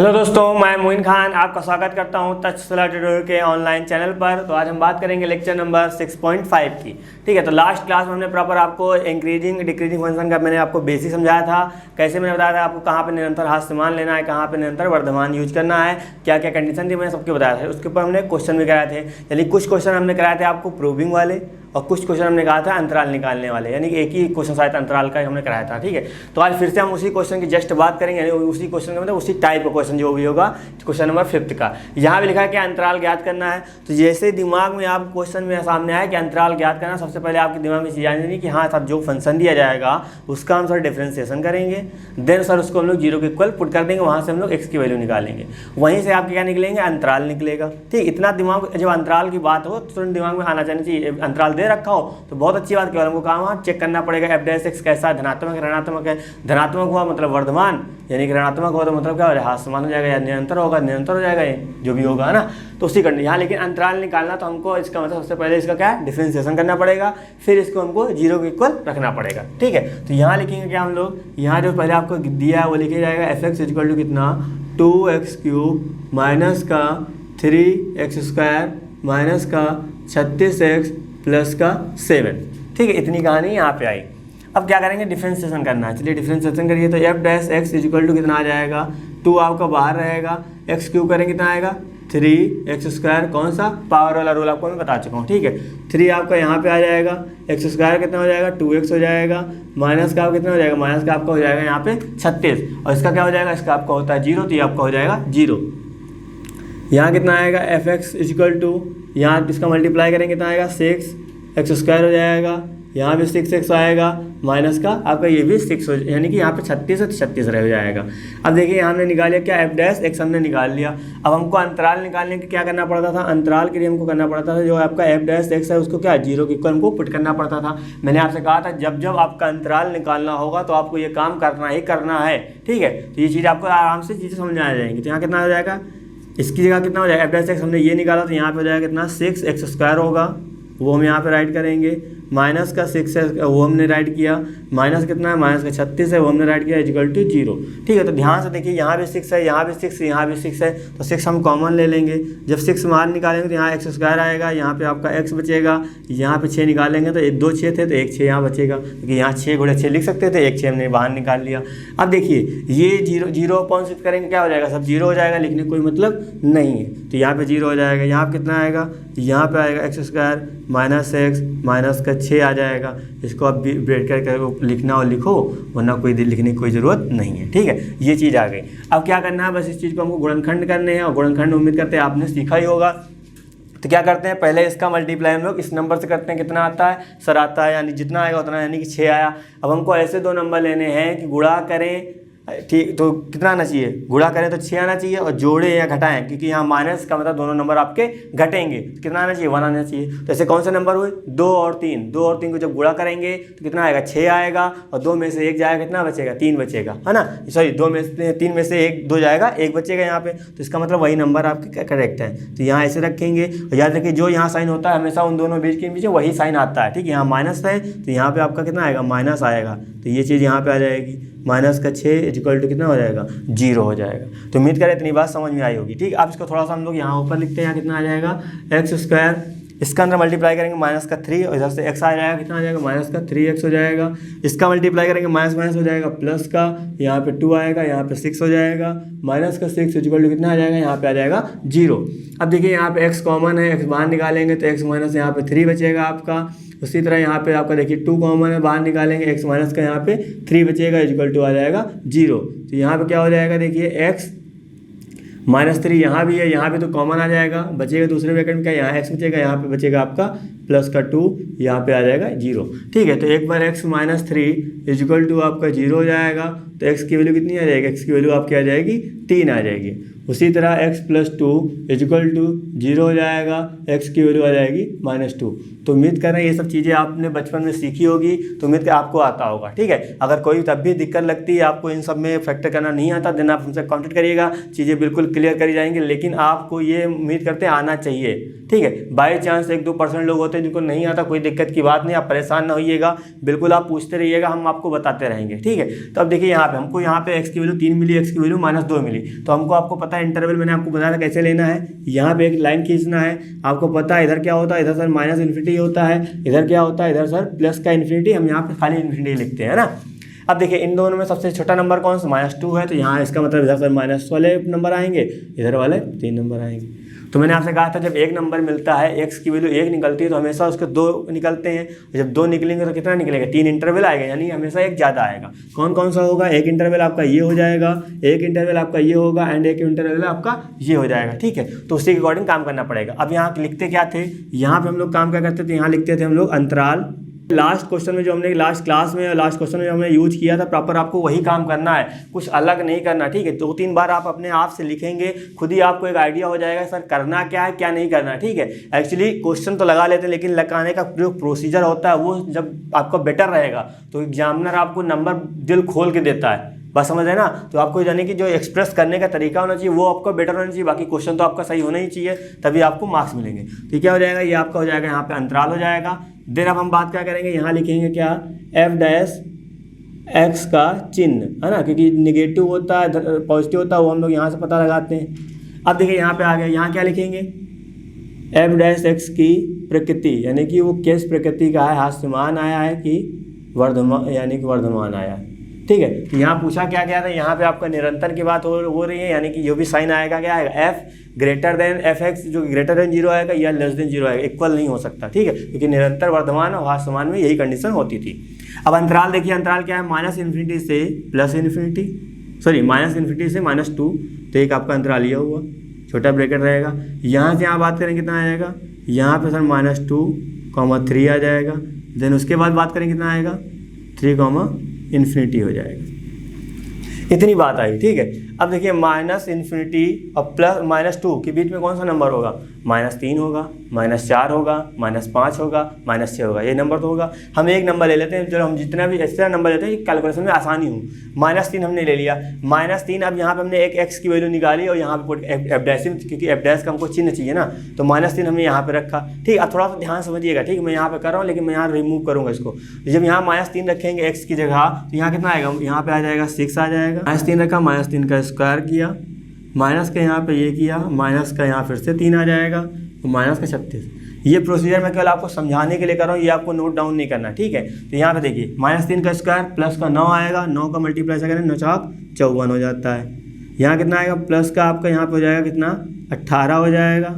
Hello दोस्तों, मैं मोइन खान आपका स्वागत करता हूं तक्षशिला ट्यूटोरियल के ऑनलाइन चैनल पर। तो आज हम बात करेंगे लेक्चर नंबर 6.5 की। ठीक है, तो लास्ट क्लास में हमने प्रॉपर आपको इंक्रीजिंग डिक्रीजिंग फंक्शन का मैंने आपको बेसिक समझाया था। कैसे मैंने बताया था आपको कहाँ पे निरंतर हास्यमान लेना है, कहाँ पे निरंतर वर्धमान यूज करना है, क्या क्या कंडीशन थी, मैंने सबके बताया था। उसके ऊपर हमने क्वेश्चन भी कराए थे, यानी कुछ क्वेश्चन हमने कराए थे आपको प्रूविंग वाले और कुछ क्वेश्चन हमने कहा था अंतराल निकालने वाले, यानी कि एक ही क्वेश्चन शायद अंतराल का हमने कराया था। ठीक है, तो आज फिर से हम उसी क्वेश्चन की जस्ट बात करेंगे, यानी उसी क्वेश्चन का मतलब उसी टाइप का क्वेश्चन जो भी होगा क्वेश्चन नंबर 5 का। यहाँ भी लिखा है कि अंतराल ज्ञात करना है। तो जैसे दिमाग में आप क्वेश्चन में सामने आए कि अंतराल ज्ञात करना, सबसे पहले आपके दिमाग में चीज़ आनी चाहिए कि हाँ सर जो फंक्शन दिया जाएगा उसका हम सर डिफ्रेंसिएशन करेंगे, देन सर उसको हम लोग जीरो के इक्वल पुट कर देंगे, वहाँ से हम लोग एक्स की वैल्यू निकालेंगे, वहीं से आपके क्या निकलेंगे अंतराल निकलेगा। ठीक, इतना दिमाग जब अंतराल की बात हो तो तुरंत दिमाग में आना चाहिए। अंतराल दे रखा हो तो बहुत अच्छी बात, केवल हमको काम वहाँ चेक करना पड़ेगा एफ डैश एक्स कैसा, धनात्मक है ऋणात्मक है। धनात्मक हुआ मतलब वर्धमान, यानी कि ऋणात्मक हुआ तो मतलब क्या हो जाएगा हास्यमान हो जाएगा, या निरंतर होगा निरंतर हो जाएगा, ये जो भी होगा ना। तो उसी कंडीशन यहाँ लेकिन अंतराल निकालना तो हमको इसका मतलब सबसे पहले इसका क्या है डिफरेंशिएशन करना पड़ेगा, फिर इसको हमको जीरो के इक्वल रखना पड़ेगा। ठीक है, तो यहाँ लिखेंगे क्या हम लोग, यहाँ जो पहले आपको दिया है वो लिखा जाएगा एफ एक्स इक्वल टू कितना 2x³ माइनस का 3x² माइनस का 36x प्लस का 7। ठीक है, इतनी कहानी यहाँ पे आई। अब क्या करेंगे डिफरेंशिएशन करना है, चलिए डिफरेंशिएशन करिए। तो F dash X equal to कितना आ जाएगा 2 आपका बाहर रहेगा, x³ करेंगे कितना आएगा 3x², कौन सा पावर वाला रूल आपको मैं बता चुका हूँ। ठीक है, 3 आपका यहाँ पे आ जाएगा, x² कितना हो जाएगा 2x हो जाएगा, माइनस का कितना हो जाएगा, माइनस का आपका हो जाएगा यहाँ पे 36, और इसका क्या हो जाएगा, इसका आपका होता है 0, तो ये आपका हो जाएगा 0। यहाँ कितना आएगा एफ एक्स इक्वल टू, यहाँ इसका मल्टीप्लाई करेंगे कितना आएगा 6x² हो जाएगा, यहाँ भी 6x आएगा, माइनस का आपका ये भी 6 हो, यानी कि यहाँ पे 36 और 36 रह जाएगा। अब देखिए यहाँ हमने निकाल लिया क्या एफ डैश एक्स हमने निकाल लिया। अब हमको अंतराल निकालने के क्या करना पड़ता था, अंतराल के लिए हमको करना पड़ता था जो आपका एफ डैश एक्स है उसको क्या जीरो के इक्वल हमको पुट करना पड़ता था। मैंने आपसे कहा था जब जब आपका अंतराल निकालना होगा तो आपको ये काम करना ही करना है। ठीक है, तो ये चीज़ आपको आराम से चीज़ें समझ आ जाएंगी। तो यहाँ कितना हो जाएगा, इसकी जगह कितना हो जाएगा एफ डैश एक्स हमने ये निकाला तो यहाँ पे हो जाएगा कितना 6x² होगा, वो हम यहाँ पे राइट करेंगे, माइनस का 6 है वो हमने राइट किया, माइनस कितना है माइनस का 36 है वो हमने राइट किया इक्वल टू 0। ठीक है, तो ध्यान से देखिए यहाँ भी 6 है, यहाँ भी 6, यहाँ भी 6 है, तो 6 हम कॉमन ले लेंगे। जब 6 बाहर निकालेंगे तो यहाँ x² आएगा, यहाँ पे आपका x बचेगा, यहाँ पे 6 निकालेंगे तो 2 6 थे तो 1 6 यहाँ बचेगा, क्योंकि यहाँ 6 गुणे 6 लिख सकते थे, 1 6 हमने बाहर निकाल लिया। अब देखिए ये 0 अपॉन शिफ्ट करेंगे क्या हो जाएगा, सब 0 हो जाएगा, लिखने कोई मतलब नहीं है, तो यहाँ पे 0 हो जाएगा। यहाँ पे कितना आएगा, यहाँ पे आएगा x² माइनस x माइनस का 6 आ जाएगा। इसको आप ब्रेक करके लिखना और लिखो, वरना कोई लिखने की कोई ज़रूरत नहीं है। ठीक है, ये चीज़ आ गई। अब क्या करना है, बस इस चीज़ को हमको गुणनखंड करने हैं, और गुणनखंड उम्मीद करते हैं आपने सीखा ही होगा। तो क्या करते हैं, पहले इसका मल्टीप्लाई हम लोग इस नंबर से करते हैं, कितना आता है सर आता है, यानी जितना आएगा उतना, यानी कि 6 आया। अब हमको ऐसे दो नंबर लेने हैं कि गुणा करें, ठीक, तो कितना आना चाहिए, गुणा करें तो 6 आना चाहिए, और जोड़े या घटाएं क्योंकि यहाँ माइनस का मतलब दोनों नंबर आपके घटेंगे, तो कितना आना चाहिए 1 आना चाहिए। तो ऐसे कौन से नंबर हुए 2 और 3, 2 और 3 को जब गुणा करेंगे तो कितना आएगा 6 आएगा, और 2 में से 1 जाएगा कितना बचेगा 3 बचेगा, है ना, सॉरी 3 में से 1 2 जाएगा 1 बचेगा यहाँ पे, तो इसका मतलब वही नंबर आपके करेक्ट है। तो यहाँ ऐसे रखेंगे, और याद रखिए जो यहाँ साइन होता है हमेशा उन दोनों बीच के बीच वही साइन आता है। ठीक है, यहाँ माइनस है तो यहाँ पे आपका कितना आएगा माइनस आएगा, तो ये चीज़ यहाँ पे आ जाएगी, माइनस का 6 इक्वल टू कितना हो जाएगा 0 हो जाएगा। तो उम्मीद करें इतनी बात समझ में आई होगी। ठीक, अब इसको थोड़ा सा हम लोग यहाँ ऊपर लिखते हैं, यहाँ कितना आ जाएगा x², इसका अंदर मल्टीप्लाई करेंगे माइनस का 3, और इधर से x आ जाएगा, कितना आ जाएगा माइनस का 3x हो जाएगा। इसका मल्टीप्लाई करेंगे माइनस माइनस हो जाएगा प्लस का, यहाँ पे 2 आएगा, यहाँ पे 6 हो जाएगा, माइनस का 6 इक्वल टू कितना आ जाएगा, यहाँ पे आ जाएगा 0। अब देखिए यहाँ पे x कॉमन है, x बाहर निकालेंगे तो x माइनस यहाँ पे 3 बचेगा आपका। उसी तरह यहाँ पे आपका देखिए 2 कॉमन है, बाहर निकालेंगे x माइनस का यहाँ पे 3 बचेगा इक्वल टू आ जाएगा 0। तो यहाँ पे क्या हो जाएगा देखिए x -3 यहाँ भी है, यहाँ पे तो कॉमन आ जाएगा, बचेगा दूसरे ब्रैकेट में क्या, यहाँ x बचेगा, यहाँ पे बचेगा आपका प्लस का 2, यहाँ पे आ जाएगा 0। ठीक है, तो एक बार x -3 इक्वल टू आपका 0 हो जाएगा, तो x की वैल्यू कितनी आ जाएगी, x की वैल्यू आपकी आ जाएगी 3 आ जाएगी। उसी तरह x + 2 इक्वल टू 0 हो जाएगा, x की वैल्यू आ जाएगी -2। तो उम्मीद कर रहे हैं ये सब चीज़ें आपने बचपन में सीखी होगी, तो उम्मीद कर आपको आता होगा। ठीक है, अगर कोई तब भी दिक्कत लगती है, आपको इन सब में फैक्टर करना नहीं आता, देन आप हमसे कॉन्टेक्ट करिएगा, चीज़ें बिल्कुल क्लियर करी जाएंगी। लेकिन आपको ये उम्मीद करते हैं आना चाहिए। ठीक है, बाई चांस 1-2% लोग होते हैं जिनको नहीं आता, कोई दिक्कत की बात नहीं, आप परेशान ना होइएगा, बिल्कुल आप पूछते रहिएगा, हम आपको बताते रहेंगे। ठीक है, तो अब देखिए यहाँ पे हमको यहाँ पे x की वैल्यू 3 मिली, x की वैल्यू -2 मिली, तो हमको आपको पता है इंटरवल मैंने आपको बताया था कैसे लेना है। यहाँ पे एक लाइन खींचना है, आपको पता है इधर क्या होता है, इधर सर -इन्फिनिटी होता है, इधर क्या होता है, इधर सर प्लस का इन्फिनिटी, हम यहाँ पे खाली इन्फिनिटी लिखते हैं, है ना। अब देखिए इन दोनों में सबसे छोटा नंबर कौन सा, -2 है, तो यहाँ इसका मतलब इधर सर माइनस वाले नंबर आएंगे, इधर वाले 3 नंबर आएंगे। तो मैंने आपसे कहा था जब एक नंबर मिलता है, x की वैल्यू 1 निकलती है तो हमेशा उसके 2 निकलते हैं, जब 2 निकलेंगे तो कितना निकलेगा, 3 इंटरवल आएगा, यानी हमेशा एक ज़्यादा आएगा। कौन कौन सा होगा, एक इंटरवल आपका ये हो जाएगा, एक इंटरवल आपका ये होगा, एंड एक इंटरवल आपका ये हो जाएगा, ठीक है। तो उसी के अकॉर्डिंग काम करना पड़ेगा। अब यहाँ लिखते क्या थे, यहाँ पे हम लोग काम क्या करते थे, यहाँ लिखते थे हम लोग अंतराल। लास्ट क्वेश्चन में जो हमने लास्ट क्लास में लास्ट क्वेश्चन में हमने यूज किया था, प्रॉपर आपको वही काम करना है, कुछ अलग नहीं करना, ठीक है। 2-3 बार आप अपने आप से लिखेंगे, खुद ही आपको एक आइडिया हो जाएगा सर करना क्या है क्या नहीं करना, ठीक है। एक्चुअली क्वेश्चन तो लगा लेते हैं, लेकिन लगाने का जो प्रोसीजर होता है वो जब आपका बेटर रहेगा तो एग्जामिनर आपको नंबर दिल खोल के देता है, बस समझ है ना। तो आपको यानी कि जो एक्सप्रेस करने का तरीका होना चाहिए वो आपका बेटर होना चाहिए, बाकी क्वेश्चन तो आपका सही होना ही चाहिए, तभी आपको मार्क्स मिलेंगे। तो क्या हो जाएगा, ये आपका हो जाएगा यहाँ पे अंतराल हो जाएगा। देन अब हम बात क्या करेंगे, यहाँ लिखेंगे क्या, f' का चिन्ह, है ना, क्योंकि निगेटिव होता है पॉजिटिव होता है वो हम लोग यहाँ से पता लगाते हैं। अब देखिए यहाँ पे आ गया, यहाँ क्या लिखेंगे, f' की प्रकृति, यानी कि वो किस प्रकृति का है, हास्यमान आया है कि वर्धमान, यानी कि वर्धमान आया है, ठीक है। तो यहाँ पूछा क्या गया था, यहाँ पे आपका निरंतर की बात हो रही है, यानी कि जो भी साइन आएगा क्या आएगा, f ग्रेटर देन fx, जो ग्रेटर देन 0 आएगा या लेस देन 0 आएगा, इक्वल नहीं हो सकता, ठीक है, क्योंकि निरंतर वर्धमान और हास्यमान में यही कंडीशन होती थी। अब अंतराल देखिए, अंतराल क्या है, -इन्फिनिटी से +इन्फिनिटी, सॉरी -इन्फिनिटी से -2, तो एक आपका अंतराल ये हुआ, छोटा ब्रैकेट रहेगा। यहाँ से यहाँ बात करेंगे कितना आएगा, यहाँ पे सर -2, 3 आ जाएगा। देन उसके बाद बात करेंगे कितना आएगा, 3, इन्फिनिटी हो जाएगा। इतनी बात आई, ठीक है। अब देखिए -इन्फिनिटी और +-2 के बीच में कौन सा नंबर होगा, -3 होगा, -4 होगा, -5 होगा, -6 होगा, ये नंबर तो होगा। हम एक नंबर ले लेते हैं, जो हम जितना भी एक्स्ट्रा नंबर लेते हैं कैलकुलेशन में आसानी हो। -3 हमने ले लिया, -3, अब यहाँ पे हमने एक x की वैल्यू निकाली और यहाँ पे f', क्योंकि f' का हमको चिन्ह चाहिए ना, तो -3 हमने यहाँ पे रखा, ठीक। अब थोड़ा सा ध्यान समझिएगा, ठीक, मैं यहाँ पे कर रहा हूँ लेकिन मैं यहाँ रिमूव करूँगा इसको। जब यहाँ -3 रखेंगे x की जगह, तो यहाँ कितना आएगा, यहाँ पे आ जाएगा 6 आ जाएगा। -3 रखा, -3 का स्क्वायर किया, माइनस का यहाँ पे ये किया, माइनस का यहाँ फिर से 3 आ जाएगा, तो माइनस का 36। ये प्रोसीजर मैं केवल आपको समझाने के लिए कर रहा हूँ, ये आपको नोट डाउन नहीं करना, ठीक है। तो यहाँ पे देखिए -3 का स्क्वायर प्लस का 9 आएगा, 9 का मल्टीप्लाई से करें 9 चौक 54 हो जाता है। यहाँ कितना आएगा, प्लस का आपका यहाँ पे हो जाएगा कितना, 18 हो जाएगा,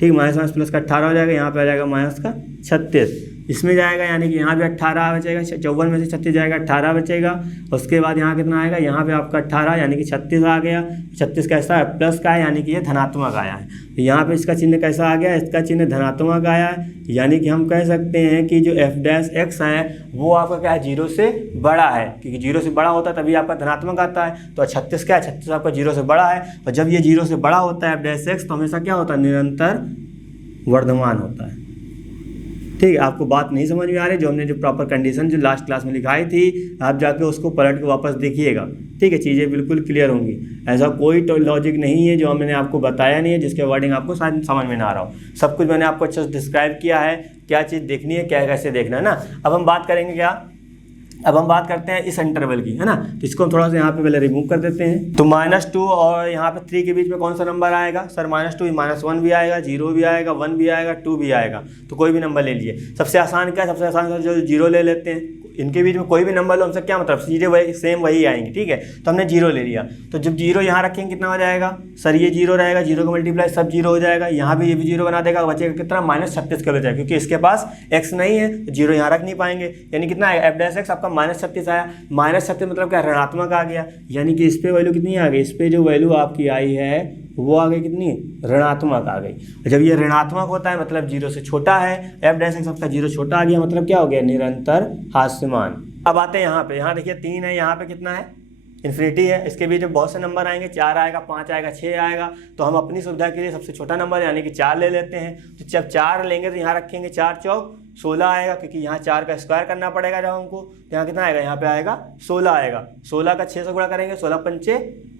ठीक, माइनस प्लस का 18 हो जाएगा, यहाँ पे आ जाएगा माइनस का 36, इसमें जाएगा, यानी कि यहाँ भी 18 बचेगा, 54 में से 36 जाएगा, 18 बचेगा। उसके बाद यहाँ कितना आएगा, यहाँ पे आपका 18 यानी कि 36 आ गया। 36 कैसा है, प्लस का है, यानी कि ये धनात्मक आया है। तो यहाँ पे इसका चिन्ह कैसा आ गया, इसका चिन्ह धनात्मक आया है, यानी कि हम कह सकते हैं कि जो f' है वो आपका क्या है, 0 से बड़ा है, क्योंकि 0 से बड़ा होता है तभी आपका धनात्मक आता है। तो 36 क्या है, 36 आपका 0 से बड़ा है, और जब ये 0 से बड़ा होता है f' तो हमेशा क्या होता है, निरंतर वर्धमान होता है, ठीक है। आपको बात नहीं समझ में आ रही, जो हमने जो प्रॉपर कंडीशन जो लास्ट क्लास में लिखाई थी, आप जाके उसको पलट के वापस देखिएगा, ठीक है, चीज़ें बिल्कुल क्लियर होंगी। ऐसा कोई तो लॉजिक नहीं है जो मैंने आपको बताया नहीं है, जिसके वर्डिंग आपको शायद समझ में ना आ रहा हो। सब कुछ मैंने आपको अच्छे से डिस्क्राइब किया है, क्या चीज़ देखनी है, क्या कैसे देखना है ना। अब हम बात करेंगे क्या, अब हम बात करते हैं इस इंटरवल की, है ना। तो इसको हम थोड़ा सा यहाँ पे पहले रिमूव कर देते हैं। तो -2 और यहाँ पे 3 के बीच में कौन सा नंबर आएगा, सर -2 -1 भी आएगा, 0 भी आएगा, 1 भी आएगा, 2 भी आएगा, तो कोई भी नंबर ले लीजिए। सबसे आसान क्या है, सबसे आसान जो 0 ले लेते हैं, इनके बीच में कोई भी नंबर लो, हमसे क्या मतलब, चीज़ें वही सेम वही आएंगी, ठीक है। तो हमने 0 ले लिया, तो जब 0 यहाँ रखेंगे कितना हो जाएगा, सर ये 0 रहेगा, 0 का मल्टीप्लाई सब 0 हो जाएगा, यहाँ भी ये भी 0 बना देगा, बचेगा कितना, -36 का बचेगा, क्योंकि इसके पास x नहीं है तो 0 यहाँ रख नहीं पाएंगे, यानी कितना आएगा, f' आपका -36 आया। -36 मतलब क्या, ऋणात्मक आ गया, यानी कि इस पे वैल्यू कितनी आ गई, इस पे जो वैल्यू आपकी आई है वो आ गई कितनी, ऋणात्मक आ गई। जब ये ऋणात्मक होता है मतलब 0 से छोटा है, f' आपका 0 छोटा आ गया, मतलब क्या हो गया, निरंतर हास्यमान। अब आते हैं यहाँ पे, यहाँ देखिए 3 है, यहाँ पे कितना है, इन्फिनिटी है, इसके बीच में बहुत से नंबर आएंगे, 4 आएगा, 5 आएगा, 6 आएगा, तो हम अपनी सुविधा के लिए सबसे छोटा नंबर यानी कि 4 ले लेते हैं। तो जब 4 लेंगे तो यहाँ रखेंगे 4 चौक 16 आएगा, क्योंकि यहाँ 4 का स्क्वायर करना पड़ेगा जब हमको, तो यहाँ कितना आएगा, यहाँ पे आएगा 16 आएगा, 16 का 6 से गुणा करेंगे, 16 पंचे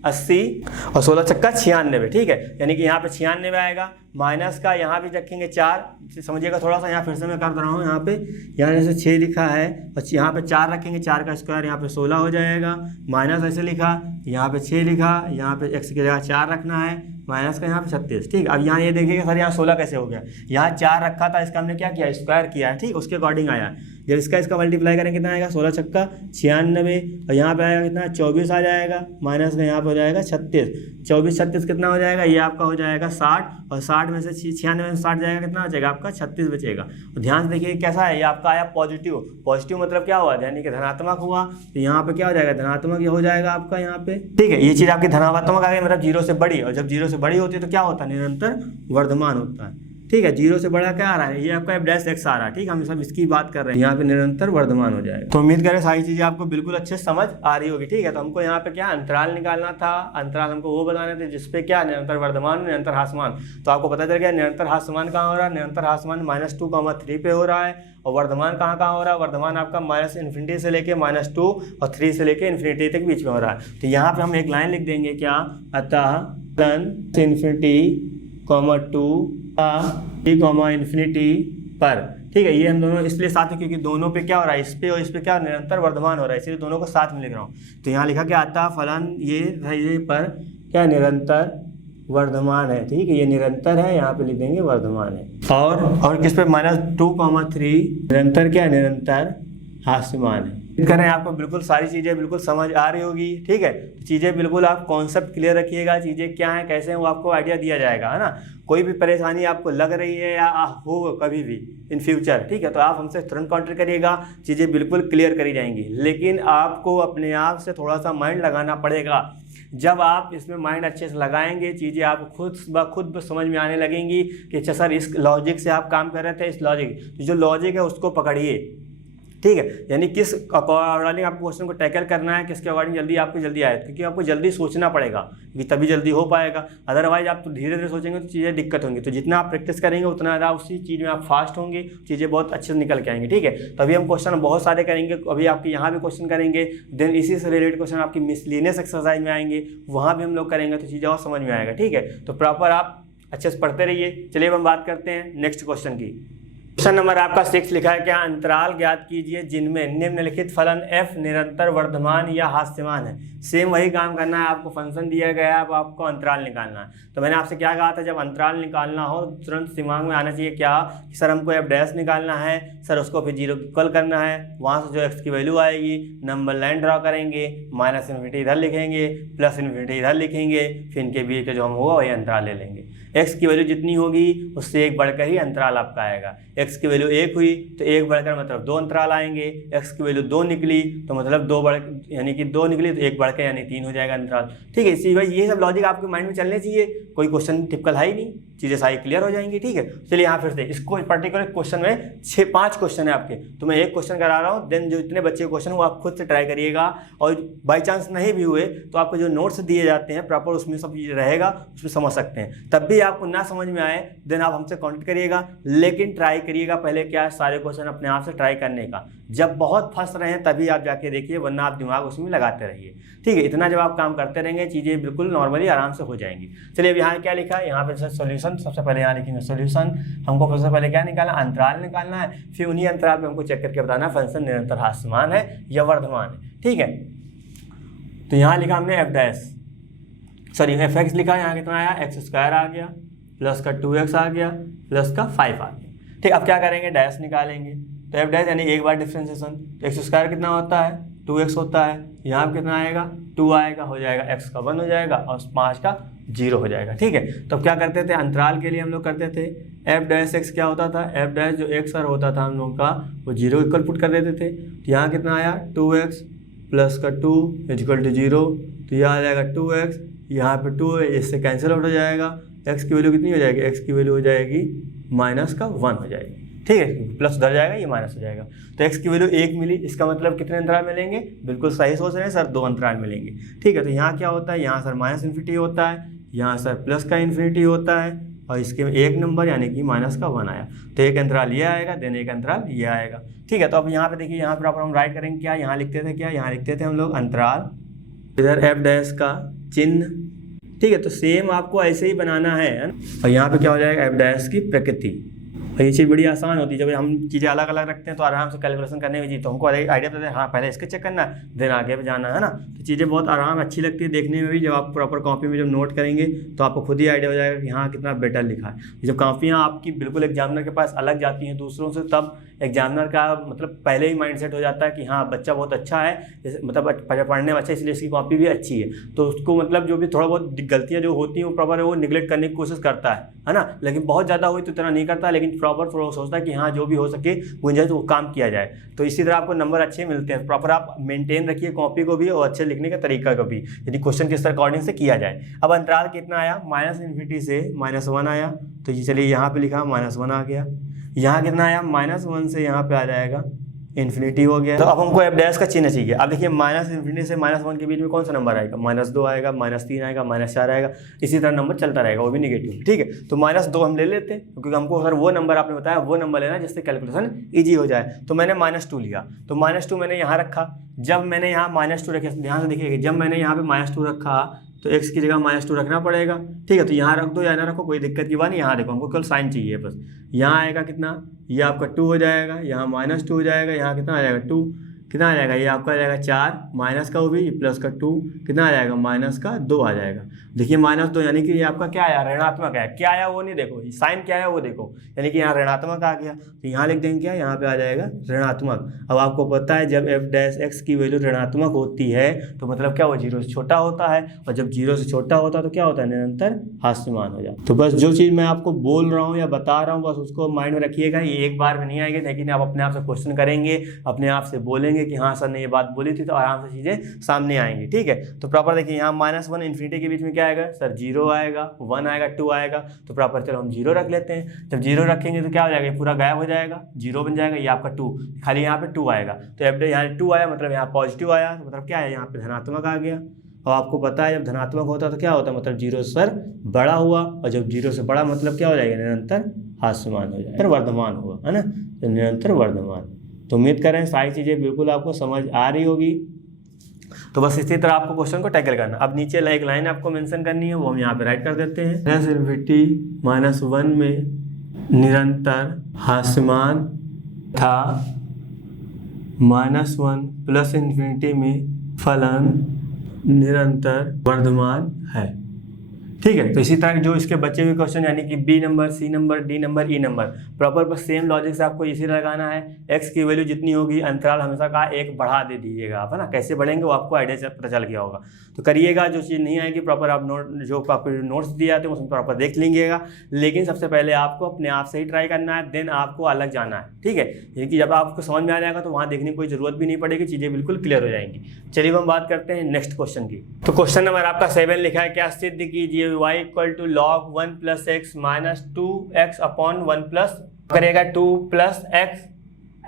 80 और 16 छक्का 96, ठीक है, यानी कि यहाँ पे 96 आएगा। माइनस का यहाँ भी रखेंगे 4, समझिएगा थोड़ा सा, यहाँ फिर से मैं कर रहा हूँ, यहाँ पे जैसे 6 लिखा है और यहाँ पे 4 रखेंगे, 4 का स्क्वायर यहाँ पे 16 हो जाएगा। माइनस ऐसे लिखा, यहाँ पे 6 लिखा, यहाँ पे x की जगह 4 रखना है, माइनस का यहाँ पे 36। ठीक, अब यहाँ ये देखिएगा सर यहाँ 16 कैसे हो गया, यहाँ 4 रखा था, इसका हमने क्या किया, स्क्वायर किया है। ठीक, उसके अकॉर्डिंग आया। जब इसका मल्टीप्लाई करेंगे कितना आएगा, 16 छक्का 96, और यहाँ पे आएगा कितना 24 आ जाएगा, माइनस का यहाँ पे हो जाएगा 36, 24 36 कितना हो जाएगा, ये आपका हो जाएगा 60, और 60 में से 96 में 60 जाएगा, कितना बचेगा आपका 36 बचेगा। और ध्यान से देखिए कैसा है, ये आपका आया पॉजिटिव। पॉजिटिव मतलब क्या हुआ, यानी कि धनात्मक हुआ, तो यहाँ पे क्या हो जाएगा, धनात्मक ये हो जाएगा आपका यहाँ पे। ठीक है, ये चीज़ आपकी धनात्मक आ गई, मतलब 0 से बड़ी, और जब 0 से बड़ी होती है तो क्या होता है, निरंतर वर्धमान होता है। ठीक है, 0 से बड़ा क्या आ रहा है, ये आपका f' आ रहा है। ठीक, हम सब इसकी बात कर रहे हैं, यहाँ पे निरंतर वर्धमान हो जाएगा। तो उम्मीद करें सारी चीज़ें आपको बिल्कुल अच्छे समझ आ रही होगी। ठीक है, तो हमको यहाँ पे क्या अंतराल निकालना था, अंतराल हमको वो बताने थे जिसपे क्या निरंतर वर्धमान, निरंतर ह्रासमान। तो आपको पता चल गया निरंतर ह्रासमान कहाँ हो रहा है, निरंतर ह्रासमान -2, 3 पे हो रहा है, और वर्धमान कहाँ हो रहा है, वर्धमान आपका -∞ से लेके -2 और 3 से लेके ∞ तक बीच में हो रहा है। तो यहाँ पे हम एक लाइन लिख देंगे क्या, अतः ∞ पर। ठीक है, ये हम दोनों इसलिए साथ में क्योंकि दोनों पे क्या हो रहा है, इस पे और इस पे क्या निरंतर वर्धमान हो रहा है, इसलिए दोनों को साथ में लिख रहा हूँ। तो यहाँ लिखा क्या, अतः फलन ये पर क्या निरंतर वर्धमान है। ठीक है, ये निरंतर है, यहाँ पे लिख देंगे वर्धमान है। और किस पे, -2, 3 निरंतर क्या, निरंतर ह्रासमान है। करें आपको बिल्कुल सारी चीज़ें बिल्कुल समझ आ रही होगी। ठीक है, चीज़ें बिल्कुल आप कॉन्सेप्ट क्लियर रखिएगा, चीज़ें क्या हैं कैसे हैं वो आपको आइडिया दिया जाएगा, है ना। कोई भी परेशानी आपको लग रही है या हो कभी भी इन फ्यूचर, ठीक है, तो आप हमसे तुरंत कॉन्टेक्ट करिएगा, चीज़ें बिल्कुल क्लियर करी जाएंगी। लेकिन आपको अपने आप से थोड़ा सा माइंड लगाना पड़ेगा। जब आप इसमें माइंड अच्छे से लगाएंगे, चीज़ें आप खुद समझ में आने लगेंगी कि अच्छा सर इस लॉजिक से आप काम कर रहे थे, इस लॉजिक जो लॉजिक है उसको पकड़िए। ठीक है, यानी किस अकॉर्डिंग आपको क्वेश्चन को टैकल करना है, किसके अकॉर्डिंग जल्दी आए, क्योंकि आपको जल्दी सोचना पड़ेगा, क्योंकि तभी जल्दी हो पाएगा। अदरवाइज आप तो धीरे धीरे सोचेंगे तो चीज़ें दिक्कत होंगी। तो जितना आप प्रैक्टिस करेंगे उतना ज़्यादा उसी चीज़ में आप फास्ट होंगे, चीज़ें बहुत अच्छे से निकल के आएंगे। ठीक है, तो अभी हम क्वेश्चन बहुत सारे करेंगे, अभी आपके यहाँ भी क्वेश्चन करेंगे, देन इसी से रिलेटेड क्वेश्चन आपकी मिसलिनियस एक्सरसाइज में आएंगे, वहाँ भी हम लोग करेंगे, तो चीज़ें और समझ में आएगा। ठीक है, तो प्रॉपर आप अच्छे से पढ़ते रहिए। चलिए अब हम बात करते हैं नेक्स्ट क्वेश्चन की। क्वेश्चन नंबर आपका 6 लिखा है, क्या अंतराल ज्ञात कीजिए जिनमें निम्नलिखित फलन f निरंतर वर्धमान या हास्यमान है। सेम वही काम करना है, आपको फंक्शन दिया गया है, अब आपको अंतराल निकालना है। तो मैंने आपसे क्या कहा था, जब अंतराल निकालना हो तुरंत दिमाग में आना चाहिए क्या, कि सर हमको f' निकालना है, सर उसको फिर 0 इक्वल करना है, वहाँ से जो x की वैल्यू आएगी नंबर लाइन ड्रॉ करेंगे, -∞ इधर लिखेंगे, +∞ इधर लिखेंगे, फिर इनके बीच का जो हम होगा वही अंतराल ले लेंगे। x की वैल्यू जितनी होगी उससे 1 बढ़कर ही अंतराल आपका आएगा। x की वैल्यू 1 हुई तो 1 बढ़कर मतलब 2 अंतराल आएंगे, x की वैल्यू 2 निकली तो मतलब 2 बढ़ यानी कि 2 निकली तो 1 बढ़कर यानी 3 हो जाएगा अंतराल। ठीक है, इसी भाई ये सब लॉजिक आपके माइंड में चलने चाहिए, कोई क्वेश्चन टिपिकल है ही नहीं, चीज़ें सारी क्लियर हो जाएंगी। ठीक है, चलिए यहाँ फिर से इसको पर्टिकुलर क्वेश्चन में 5 क्वेश्चन है आपके, तो मैं एक क्वेश्चन करा रहा हूँ, देन जो इतने बच्चे क्वेश्चन वो आप खुद से ट्राई करिएगा, और बाई चांस नहीं भी हुए तो आपको जो नोट्स दिए जाते हैं प्रॉपर उसमें सब रहेगा, उसमें समझ सकते हैं। तब भी आपको ना समझ में आए देन आप हमसे कॉन्टेक्ट करिएगा, लेकिन ट्राई करिएगा पहले क्या सारे क्वेश्चन अपने आप से ट्राई करने का। जब बहुत फंस रहे हैं तभी आप जाके देखिए, वरना आप दिमाग उसमें लगाते रहिए। ठीक है, इतना जब आप काम करते रहेंगे चीज़ें बिल्कुल नॉर्मली आराम से हो जाएंगी। चलिए अब यहाँ क्या लिखा है, यहाँ पे सॉल्यूशन, सबसे पहले यहाँ लिखेंगे सॉल्यूशन। हमको सबसे पहले क्या निकालना, अंतराल निकालना है, फिर उन्हीं अंतराल पे हमको चेक करके बताना फंक्शन निरंतर हास्यमान है या वर्धमान है। ठीक है, तो यहाँ लिखा हमने f(x) लिखा, यहाँ कितना आया, x² आ गया, प्लस का 2x आ गया, प्लस का 5 आ गया। ठीक, अब क्या करेंगे, डैश निकालेंगे, तो f' यानी एक बार डिफ्रेंसिएशन, x² कितना होता है, 2x होता है, यहाँ पे कितना आएगा, 2 आएगा, हो जाएगा x का 1 हो जाएगा और 5 का 0 हो जाएगा। ठीक है, तो क्या करते थे, अंतराल के लिए हम लोग करते थे f' क्या होता था, f' जो x होता था हम लोग का वो 0 इक्वल पुट कर देते थे। तो यहाँ कितना आया, 2x प्लस का 2 = 0, तो यह आ जाएगा 2x, यहाँ पे 2 है, इससे कैंसिल आउट हो जाएगा, x की वैल्यू कितनी हो जाएगी, x की वैल्यू हो जाएगी -1 हो जाएगी। ठीक है, प्लस उधर जाएगा, ये माइनस हो जाएगा, तो x की वैल्यू 1 मिली, इसका मतलब कितने अंतराल मिलेंगे, बिल्कुल सही सोच रहे हैं सर, 2 अंतराल मिलेंगे। ठीक है, तो यहाँ क्या होता है, यहाँ सर -∞ होता है, यहाँ सर प्लस का ∞ होता है, और इसके एक नंबर यानी कि -1 आया, तो एक अंतराल ये आएगा, देन एक अंतराल ये आएगा। ठीक है, तो अब यहाँ पे देखिए, यहाँ पर हम राइट करेंगे क्या, यहाँ लिखते थे हम लोग अंतराल, इधर f' का चिन्ह ठीक है। तो सेम आपको ऐसे ही बनाना है ना। और यहाँ पे क्या हो जाएगा, एफ डैश की प्रकृति। और ये चीज़ बड़ी आसान होती है, जब हम चीज़ें अलग अलग रखते हैं तो आराम से कैलकुलेशन करने में जी, तो हमको आइडिया पता है हाँ पहले इसके चेक करना देन आगे पे जाना है ना। तो चीज़ें बहुत आराम अच्छी लगती है देखने में भी। जब आप प्रॉपर कॉपी में जब नोट करेंगे तो आपको खुद ही आइडिया हो जाएगा कि हाँ कितना बेटर लिखा है। जब कॉपियाँ आपकी बिल्कुल एग्जामिनर के पास अलग जाती हैं दूसरों से, तब एग्जामिनर का मतलब पहले ही माइंडसेट हो जाता है कि हाँ बच्चा बहुत अच्छा है, मतलब पढ़ने में अच्छा है इसलिए इसकी कॉपी भी अच्छी है। तो उसको मतलब जो भी थोड़ा बहुत गलतियाँ जो होती हैं वो प्रॉपर वो निगलेक्ट करने की कोशिश करता है ना। लेकिन बहुत ज़्यादा हुई तो इतना नहीं करता, लेकिन प्रॉपर थोड़ा सोचता है कि हाँ जो भी हो सके गुंजाइश वो काम किया जाए। तो इसी तरह आपको नंबर अच्छे मिलते हैं। प्रॉपर आप मेंटेन रखिए कॉपी को भी और अच्छे लिखने का तरीका को भी, यदि क्वेश्चन किस अकॉर्डिंग से किया जाए। अब अंतराल कितना आया, -∞ से -1 आया। तो ये चलिए यहाँ पे लिखा -1 आ गया। यहाँ कितना आया, -1 से यहाँ पे आ जाएगा इन्फिनिटी हो गया। तो अब हमको एफ डैश का चिन्ह चाहिए। अब देखिए -∞ से -1 के बीच में कौन सा नंबर आएगा, -2 आएगा, -3 आएगा, -4 आएगा, इसी तरह नंबर चलता रहेगा, वो भी निगेटिव। ठीक है, तो -2 हम ले लेते हैं क्योंकि हमको सर वो नंबर आपने बताया वो नंबर लेना जिससे कैलकुलेशन ईजी हो जाए। तो मैंने -2 लिया, तो -2 मैंने यहाँ रखा। जब मैंने यहाँ -2 रखे, ध्यान से देखिएगा, जब मैंने यहाँ पे -2 रखा तो x की जगह -2 रखना पड़ेगा। ठीक है, तो यहाँ रख दो या ना रखो कोई दिक्कत की बात नहीं। यहाँ देखो हमको केवल साइन चाहिए बस। यहाँ आएगा कितना, ये आपका 2 हो जाएगा, यहाँ -2 हो जाएगा, यहाँ कितना आ जाएगा 2, कितना आ जाएगा, ये आपका आ जाएगा 4, माइनस का वो भी प्लस का 2, कितना आ जाएगा -2 आ जाएगा। देखिए -2 यानी कि ये आपका क्या आया, ऋणात्मक है। क्या आया वो नहीं देखो, साइन क्या आया वो देखो, यानी कि यहाँ ऋणात्मक आ गया। तो यहाँ लिख देंगे क्या, यहाँ पे आ जाएगा ऋणात्मक। अब आपको पता है जब एफ डैश एक्स की वैल्यू ऋणात्मक होती है तो मतलब क्या, वो 0 से छोटा होता है, और जब 0 से छोटा होता है तो क्या होता है, निरंतर हास्यमान हो जाता है। तो बस जो चीज़ मैं आपको बोल रहा हूँ या बता रहा हूँ बस उसको माइंड में रखिएगा। ये एक बार में नहीं आएगी, लेकिन आप अपने आप से क्वेश्चन करेंगे, अपने आप से बोलेंगे कि हाँ सर ने ये बात बोली थी, तो आराम से चीज़ें सामने आएंगी। ठीक है, तो प्रॉपर देखिए यहाँ -1 इन्फिनिटी के बीच में क्या आएगा सर, 0 आएगा, 1 आएगा, 2 आएगा। तो प्रॉपर चलो हम 0 रख लेते हैं। जब 0 रखेंगे तो क्या हो जाएगा, पूरा गायब हो जाएगा, 0 बन जाएगा, ये आपका 2, खाली यहाँ पे 2 आएगा। तो एफ यहाँ 2 आया मतलब यहाँ पॉजिटिव आया, तो मतलब क्या है, यहाँ पे धनात्मक आ गया। और आपको पता है जब धनात्मक होता है तो क्या होता है, मतलब 0 से बड़ा हुआ, और जब 0 से बड़ा मतलब क्या हो जाएगा, निरंतर हास्यमान हो जाएगा, वर्धमान हुआ, है ना, तो निरंतर वर्धमान। तो उम्मीद करें सारी चीज़ें बिल्कुल आपको समझ आ रही होगी। तो बस इसी तरह आपको क्वेश्चन को टैकल करना। अब नीचे एक लाइन आपको मेंशन करनी है, वो हम यहाँ पे राइट कर देते हैं। -∞ में निरंतर हास्यमान था, -1 प्लस इन्फिनिटी में फलन निरंतर वर्धमान है। ठीक है, तो इसी तरह जो इसके बचे हुए क्वेश्चन यानी कि B number, C number, D number, E number, proper बस सेम लॉजिक से आपको इसी लगाना है। एक्स की वैल्यू जितनी होगी अंतराल हमेशा का 1 बढ़ा दे दीजिएगा आप, है ना। कैसे बढ़ेंगे वो आपको आइडिया पता चल गया होगा। तो करिएगा, जो चीज़ नहीं आएगी प्रॉपर आप जो आपको नोट्स दिए जाते हैं उसमें प्रॉपर देख लीजिएगा। लेकिन सबसे पहले आपको अपने आप से ही ट्राई करना है, देन आपको अलग जाना है। ठीक है, यानी कि जब आपको समझ में आ जाएगा तो वहाँ देखने की कोई ज़रूरत भी नहीं पड़ेगी, चीज़ें बिल्कुल क्लियर हो जाएंगी। चलिए हम बात करते हैं नेक्स्ट क्वेश्चन की। तो क्वेश्चन नंबर आपका 7 लिखा है, क्या सिद्ध कीजिए y = log 1 + x - 2x / 1 करेगा 2 +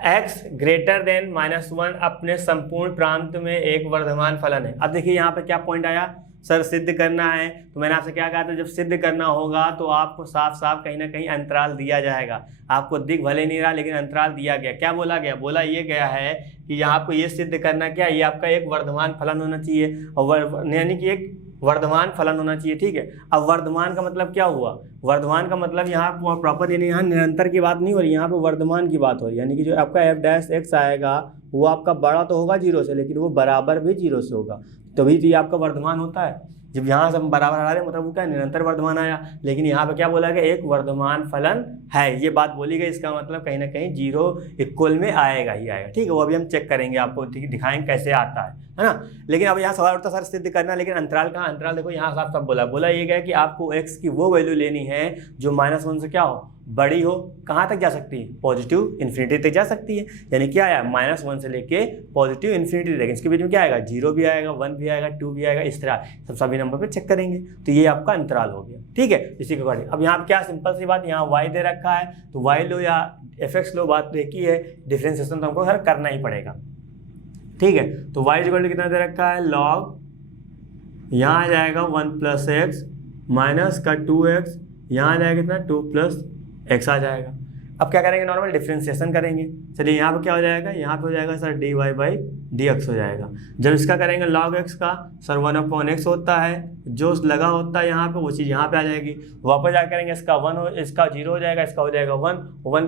x ग्रेटर देन -1 अपने संपूर्ण प्रांत में एक वर्धमान फलन है। अब देखिए यहाँ पे क्या पॉइंट आया सर, सिद्ध करना है। तो मैंने आपसे क्या कहा था, जब सिद्ध करना होगा तो आपको साफ साफ कहीं ना कहीं अंतराल दिया जाएगा। आपको दिख भले नहीं रहा लेकिन अंतराल दिया गया। क्या बोला गया, बोला ये गया है कि यहाँ आपको ये सिद्ध करना, क्या ये आपका एक वर्धमान फलन होना चाहिए, और यानी कि एक वर्धमान फलन होना चाहिए। ठीक है, अब वर्धमान का मतलब क्या हुआ, वर्धमान का मतलब यहाँ प्रॉपर यानी यहाँ निरंतर की बात नहीं हो रही, यहाँ पे वर्धमान की बात हो रही है। यानी कि जो आपका एफ डैश एक्स आएगा वो आपका बड़ा तो होगा 0 से, लेकिन वो बराबर भी 0 से होगा, तभी तो ये आपका वर्धमान होता है। जब यहाँ से हम बराबर हटा रहे मतलब वो क्या, निरंतर वर्धमान आया। लेकिन यहाँ पे क्या बोला गया, एक वर्धमान फलन है, ये बात बोली गई। इसका मतलब कहीं ना कहीं 0 इक्वल में आएगा ही आएगा। ठीक है, वो अभी हम चेक करेंगे, आपको दिखाएंगे कैसे आता है ना। लेकिन अब यहाँ सवाल उठता सर सिद्ध करना, लेकिन अंतराल कहाँ, अंतराल देखो यहाँ साफ साफ बोला ये गया कि आपको x की वो वैल्यू लेनी है जो -1 से क्या हो, बड़ी हो। कहाँ तक जा सकती है, पॉजिटिव इन्फिनिटी तक जा सकती है। यानी क्या आया, -1 से लेके पॉजिटिव इन्फिनिटी तक। इसके बीच में क्या आएगा, 0 भी आएगा, 1 भी आएगा, 2 भी आएगा, इस तरह सभी नंबर पे चेक करेंगे। तो ये आपका अंतराल हो गया। ठीक है, इसी के अकॉर्डिंग अब यहाँ पे क्या सिंपल सी बात, यहाँ y दे रखा है तो y लो या fx लो, बात एक ही है, डिफ्रेंसिएशन तो हमको हर करना ही पड़ेगा। ठीक है, तो y कितना दे रखा है, log यहाँ आ जाएगा 1 + x माइनस का 2x, यहाँ आ जाएगा कितना 2 + x आ जाएगा। अब क्या करेंगे, नॉर्मल डिफ्रेंशिएशन करेंगे। चलिए यहाँ पे क्या हो जाएगा, यहाँ पे हो जाएगा सर dy बाई dx हो जाएगा। जब इसका करेंगे log x का, सर 1/x होता है, जो लगा होता है यहाँ पे वो चीज़ यहाँ पे आ जाएगी। वापस जा करेंगे इसका 0 हो जाएगा, इसका हो जाएगा 1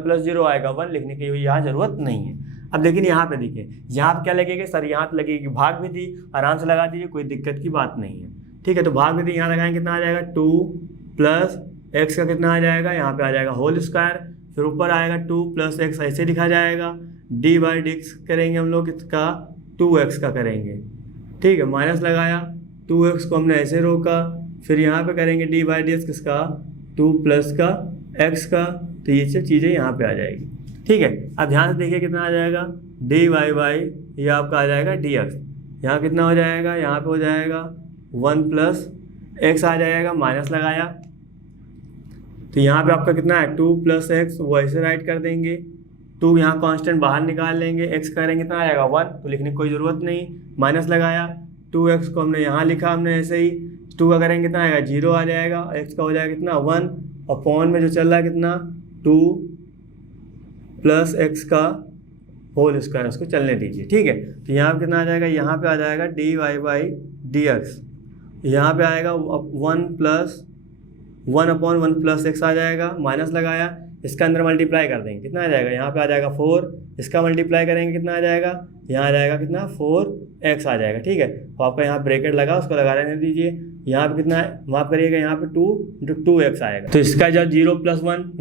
+ 0 आएगा 1, लिखने की यहाँ जरूरत नहीं है। अब लेकिन यहाँ पे देखिए, यहाँ पे क्या लगेगी सर, यहाँ पे लगेगी भाग विधि, आराम से लगा दीजिए, कोई दिक्कत की बात नहीं है। ठीक है, तो भाग विधि यहाँ लगाएंगे, कितना आ जाएगा 2 + x का कितना आ जाएगा, यहाँ पे आ जाएगा होल स्क्वायर, फिर ऊपर आएगा 2 + x, ऐसे लिखा जाएगा। dy dx करेंगे हम लोग इसका 2x का करेंगे। ठीक है, माइनस लगाया, 2x को हमने ऐसे रोका, फिर यहाँ पे करेंगे dy dx किसका, 2 + का x का, तो ये सब चीज़ें यहाँ पे आ जाएगी। ठीक है, अब ध्यान से देखिए कितना आ जाएगा, dy बाई ये आपका आ जाएगा dx, यहाँ कितना हो जाएगा, यहाँ पे हो जाएगा 1 + x आ जाएगा, माइनस लगाया, तो यहाँ पे आपका कितना है 2 + x, वो ऐसे राइट कर देंगे, 2 यहाँ कांस्टेंट बाहर निकाल लेंगे, x करेंगे कितना आ जाएगा 1, तो लिखने की कोई ज़रूरत नहीं, माइनस लगाया, 2x को हमने यहाँ लिखा, हमने ऐसे ही 2 का करेंगे कितना आएगा 0 आ जाएगा, x का हो जाएगा कितना 1, और पॉन में जो चल रहा है कितना 2 + x का होल स्क्वायर, उसको चलने दीजिए। ठीक है, तो यहाँ पे कितना आ जाएगा, यहाँ पे आ जाएगा dy बाई dx, यहाँ पे आएगा 1/1 + x आ जाएगा, माइनस लगाया, इसका अंदर मल्टीप्लाई कर देंगे, कितना आ जाएगा, यहाँ पे आ जाएगा 4, इसका मल्टीप्लाई करेंगे कितना आ जाएगा, यहाँ आ जाएगा कितना 4x आ जाएगा। ठीक है, तो आपका यहाँ ब्रैकेट लगा, उसको लगा रहने दीजिए, यहाँ पे कितना माफ करिएगा, यहाँ पे 2 × 2x आएगा, तो इसका जब 0 +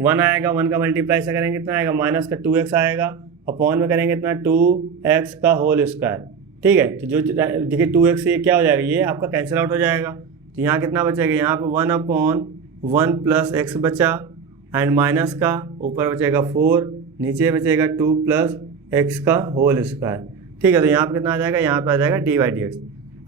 1 आएगा, 1 का मल्टीप्लाई से करेंगे कितना आएगा, माइनस का 2x आएगा, अपॉन में करेंगे कितना 2x का होल स्क्वायर। ठीक है, तो जो देखिए 2x से ये क्या हो जाएगा, ये आपका कैंसिल आउट हो जाएगा, तो यहाँ कितना बचेगा, यहाँ पे 1/1 + x बचा, एंड माइनस का ऊपर बचेगा 4, नीचे बचेगा 2 + x का होल स्क्वायर। ठीक है, तो यहाँ पे कितना आ जाएगा, यहाँ पे आ जाएगा dy dx।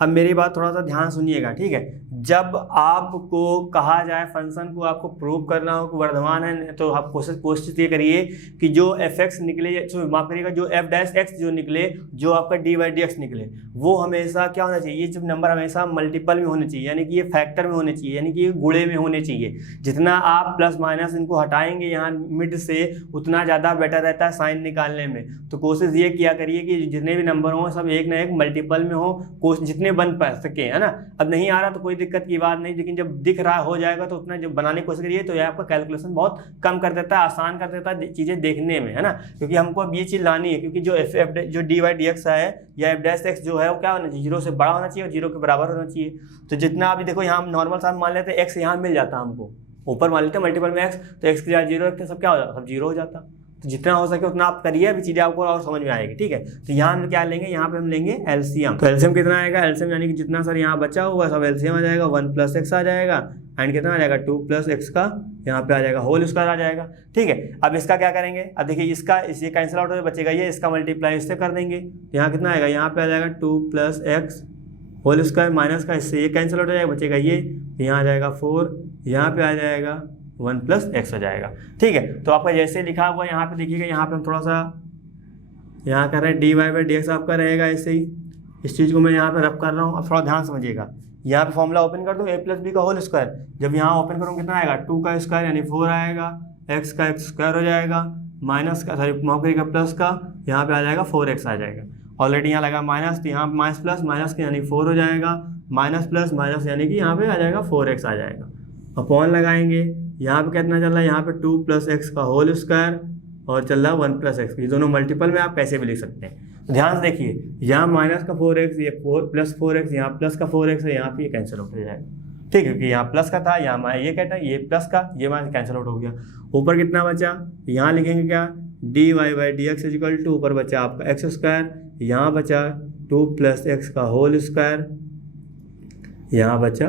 अब मेरी बात थोड़ा सा ध्यान सुनिएगा। ठीक है, जब आपको कहा जाए फंक्शन को आपको प्रूव करना हो कि वर्धमान है, तो आप कोशिश ये करिए कि जो f(x) निकले, माफ करिएगा, जो f'(x) जो निकले, जो आपका dy dx निकले, वो हमेशा क्या होना चाहिए, ये जब नंबर हमेशा मल्टीपल में होने चाहिए, यानी कि ये फैक्टर में होने चाहिए, यानी कि ये गुणे में होने चाहिए। जितना आप प्लस माइनस इनको हटाएंगे यहाँ मिड से, उतना ज़्यादा बेटर रहता है साइन निकालने में। तो कोशिश ये किया करिए कि जितने भी नंबर हों सब एक ना एक मल्टीपल में हो, जितने बन पा सके, है ना। अब नहीं आ रहा तो कोई दिक्कत की बात नहीं, लेकिन जब दिख रहा हो जाएगा तो उतना जब बनाने की कोशिश करिए, तो ये आपका कैलकुलेशन बहुत कम कर देता है, आसान कर देता है चीज़ें देखने में, है ना। क्योंकि हमको अब ये चीज़ लानी है, क्योंकि जो dy dx है या f'(x) जो है वो क्या होना चाहिए, 0 से बड़ा होना चाहिए और 0 के बराबर होना चाहिए। तो जितना अभी देखो यहाँ नॉर्मल सा मान लेते हैं x यहाँ मिल जाता हमको, ऊपर मान लेते हैं मल्टीपल में x, तो x के जगह 0 रखते सब क्या हो जाता, सब 0 हो जाता। तो जितना हो सके उतना आप करिए, अभी चीज़ें आपको और समझ में आएगी। ठीक है, तो यहाँ हम क्या लेंगे, यहाँ पे हम लेंगे एलसीएम। तो एलसीएम कितना आएगा, एलसीएम यानी कि जितना सर यहाँ बचा हुआ सब एलसीएम आ जाएगा, 1 + x आ जाएगा, एंड कितना आ जाएगा 2 + x का यहाँ पे आ जाएगा होल स्क्वायर आ जाएगा। ठीक है, अब इसका क्या करेंगे, अब देखिए इसका इसे कैंसिल आउट हो बचेगा, ये इसका मल्टीप्लाई इससे कर देंगे, यहाँ कितना आएगा, यहाँ पे आ जाएगा 2 + x होल स्क्वायर, माइनस का इससे ये कैंसिल आउट हो जाएगा, बचेगा ये, यहाँ आ जाएगा 4, यहाँ पे आ जाएगा 1 + x हो जाएगा। ठीक है, तो आपका जैसे लिखा हुआ यहाँ पे देखिएगा, यहाँ पे हम थोड़ा सा यहाँ कर रहे हैं dy dx आपका रहेगा ऐसे ही, इस चीज़ को मैं यहाँ पे रब कर रहा हूँ। अब थोड़ा ध्यान समझिएगा, यहाँ पे फॉर्मूला ओपन कर दूँ a + b का होल स्क्वायर, जब यहाँ ओपन करूँ कितना आएगा 2 का स्क्वायर यानी 4 आएगा, x का x स्क्वायर हो जाएगा, माइनस का सॉरी मौके का प्लस का यहाँ पे आ जाएगा 4x आ जाएगा। ऑलरेडी यहाँ लगा माइनस, तो यहाँ माइनस प्लस माइनस के यानी 4 हो जाएगा, माइनस प्लस माइनस यानी कि यहाँ पे आ जाएगा 4x आ जाएगा। अपॉन लगाएंगे, यहाँ पे कितना चल रहा है, यहाँ पे 2 + x का होल स्क्वायर और चल रहा है 1 + x, ये दोनों मल्टीपल में आप कैसे भी लिख सकते हैं। तो ध्यान से देखिए, यहाँ माइनस का 4x, ये 4 + 4x, यहाँ प्लस का 4x है, यहाँ पे ये कैंसिल आउट हो जाएगा। ठीक है, क्योंकि यहाँ प्लस का था, यहाँ ये कहता है ये प्लस का, ये मान कैंसिल आउट हो गया। ऊपर कितना बचा, यहाँ लिखेंगे क्या, dy dx = ऊपर बचा आपका x स्क्वायर, यहाँ बचा 2 + x का होल स्क्वायर, यहाँ बचा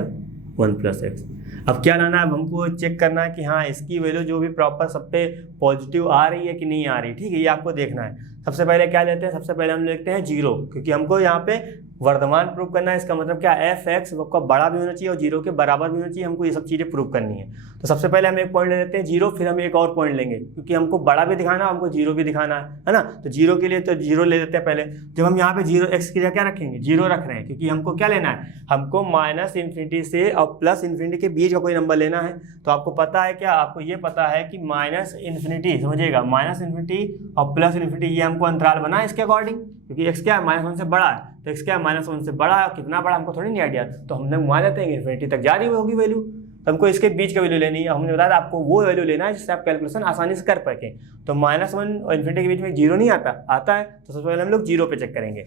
1 + x। अब क्या लाना है, अब हमको चेक करना है कि हाँ इसकी वैल्यू जो भी प्रॉपर सब पे पॉजिटिव आ रही है कि नहीं आ रही। ठीक है, ये आपको देखना है। सबसे पहले क्या लेते हैं, सबसे पहले हम लेते हैं 0, क्योंकि हमको यहाँ पे वर्धमान प्रूव करना है। इसका मतलब क्या, f(x) का बड़ा भी होना चाहिए और 0 के बराबर भी होना चाहिए, हमको ये सब चीज़ें प्रूव करनी है। तो सबसे पहले हम एक पॉइंट ले लेते हैं 0, फिर हम एक और पॉइंट लेंगे, क्योंकि हमको बड़ा भी दिखाना है, हमको 0 भी दिखाना है ना। तो 0 के लिए तो 0 ले लेते हैं पहले। जब हम यहाँ पे 0x की जगह क्या रखेंगे, 0 रख रहे हैं, क्योंकि हमको क्या लेना है, हमको -∞ से और +∞ के बीच का कोई नंबर लेना है। तो आपको पता है क्या, आपको ये पता है कि -∞ इन्फिनिटी, समझिएगा माइनस इन्फिनिटी और प्लस इन्फिनिटी, ये हमको अंतराल बना है इसके अकॉर्डिंग, क्योंकि x क्या है -1 से बड़ा है, तो x क्या है -1 से बड़ा है, कितना बड़ा हमको थोड़ी नहीं आइडिया, तो हमने मान लेते हैं इन्फिनिटी तक जा रही होगी वैल्यू, तो हमको इसके बीच का वैल्यू लेनी है। हमने बताया था आपको वो वैल्यू लेना है जिससे आप कैलकुलेशन आसानी से कर पाएंगे। तो -1 और इन्फिनिटी के बीच में जीरो नहीं आता है, तो सबसे पहले हम लोग जीरो पे चेक करेंगे।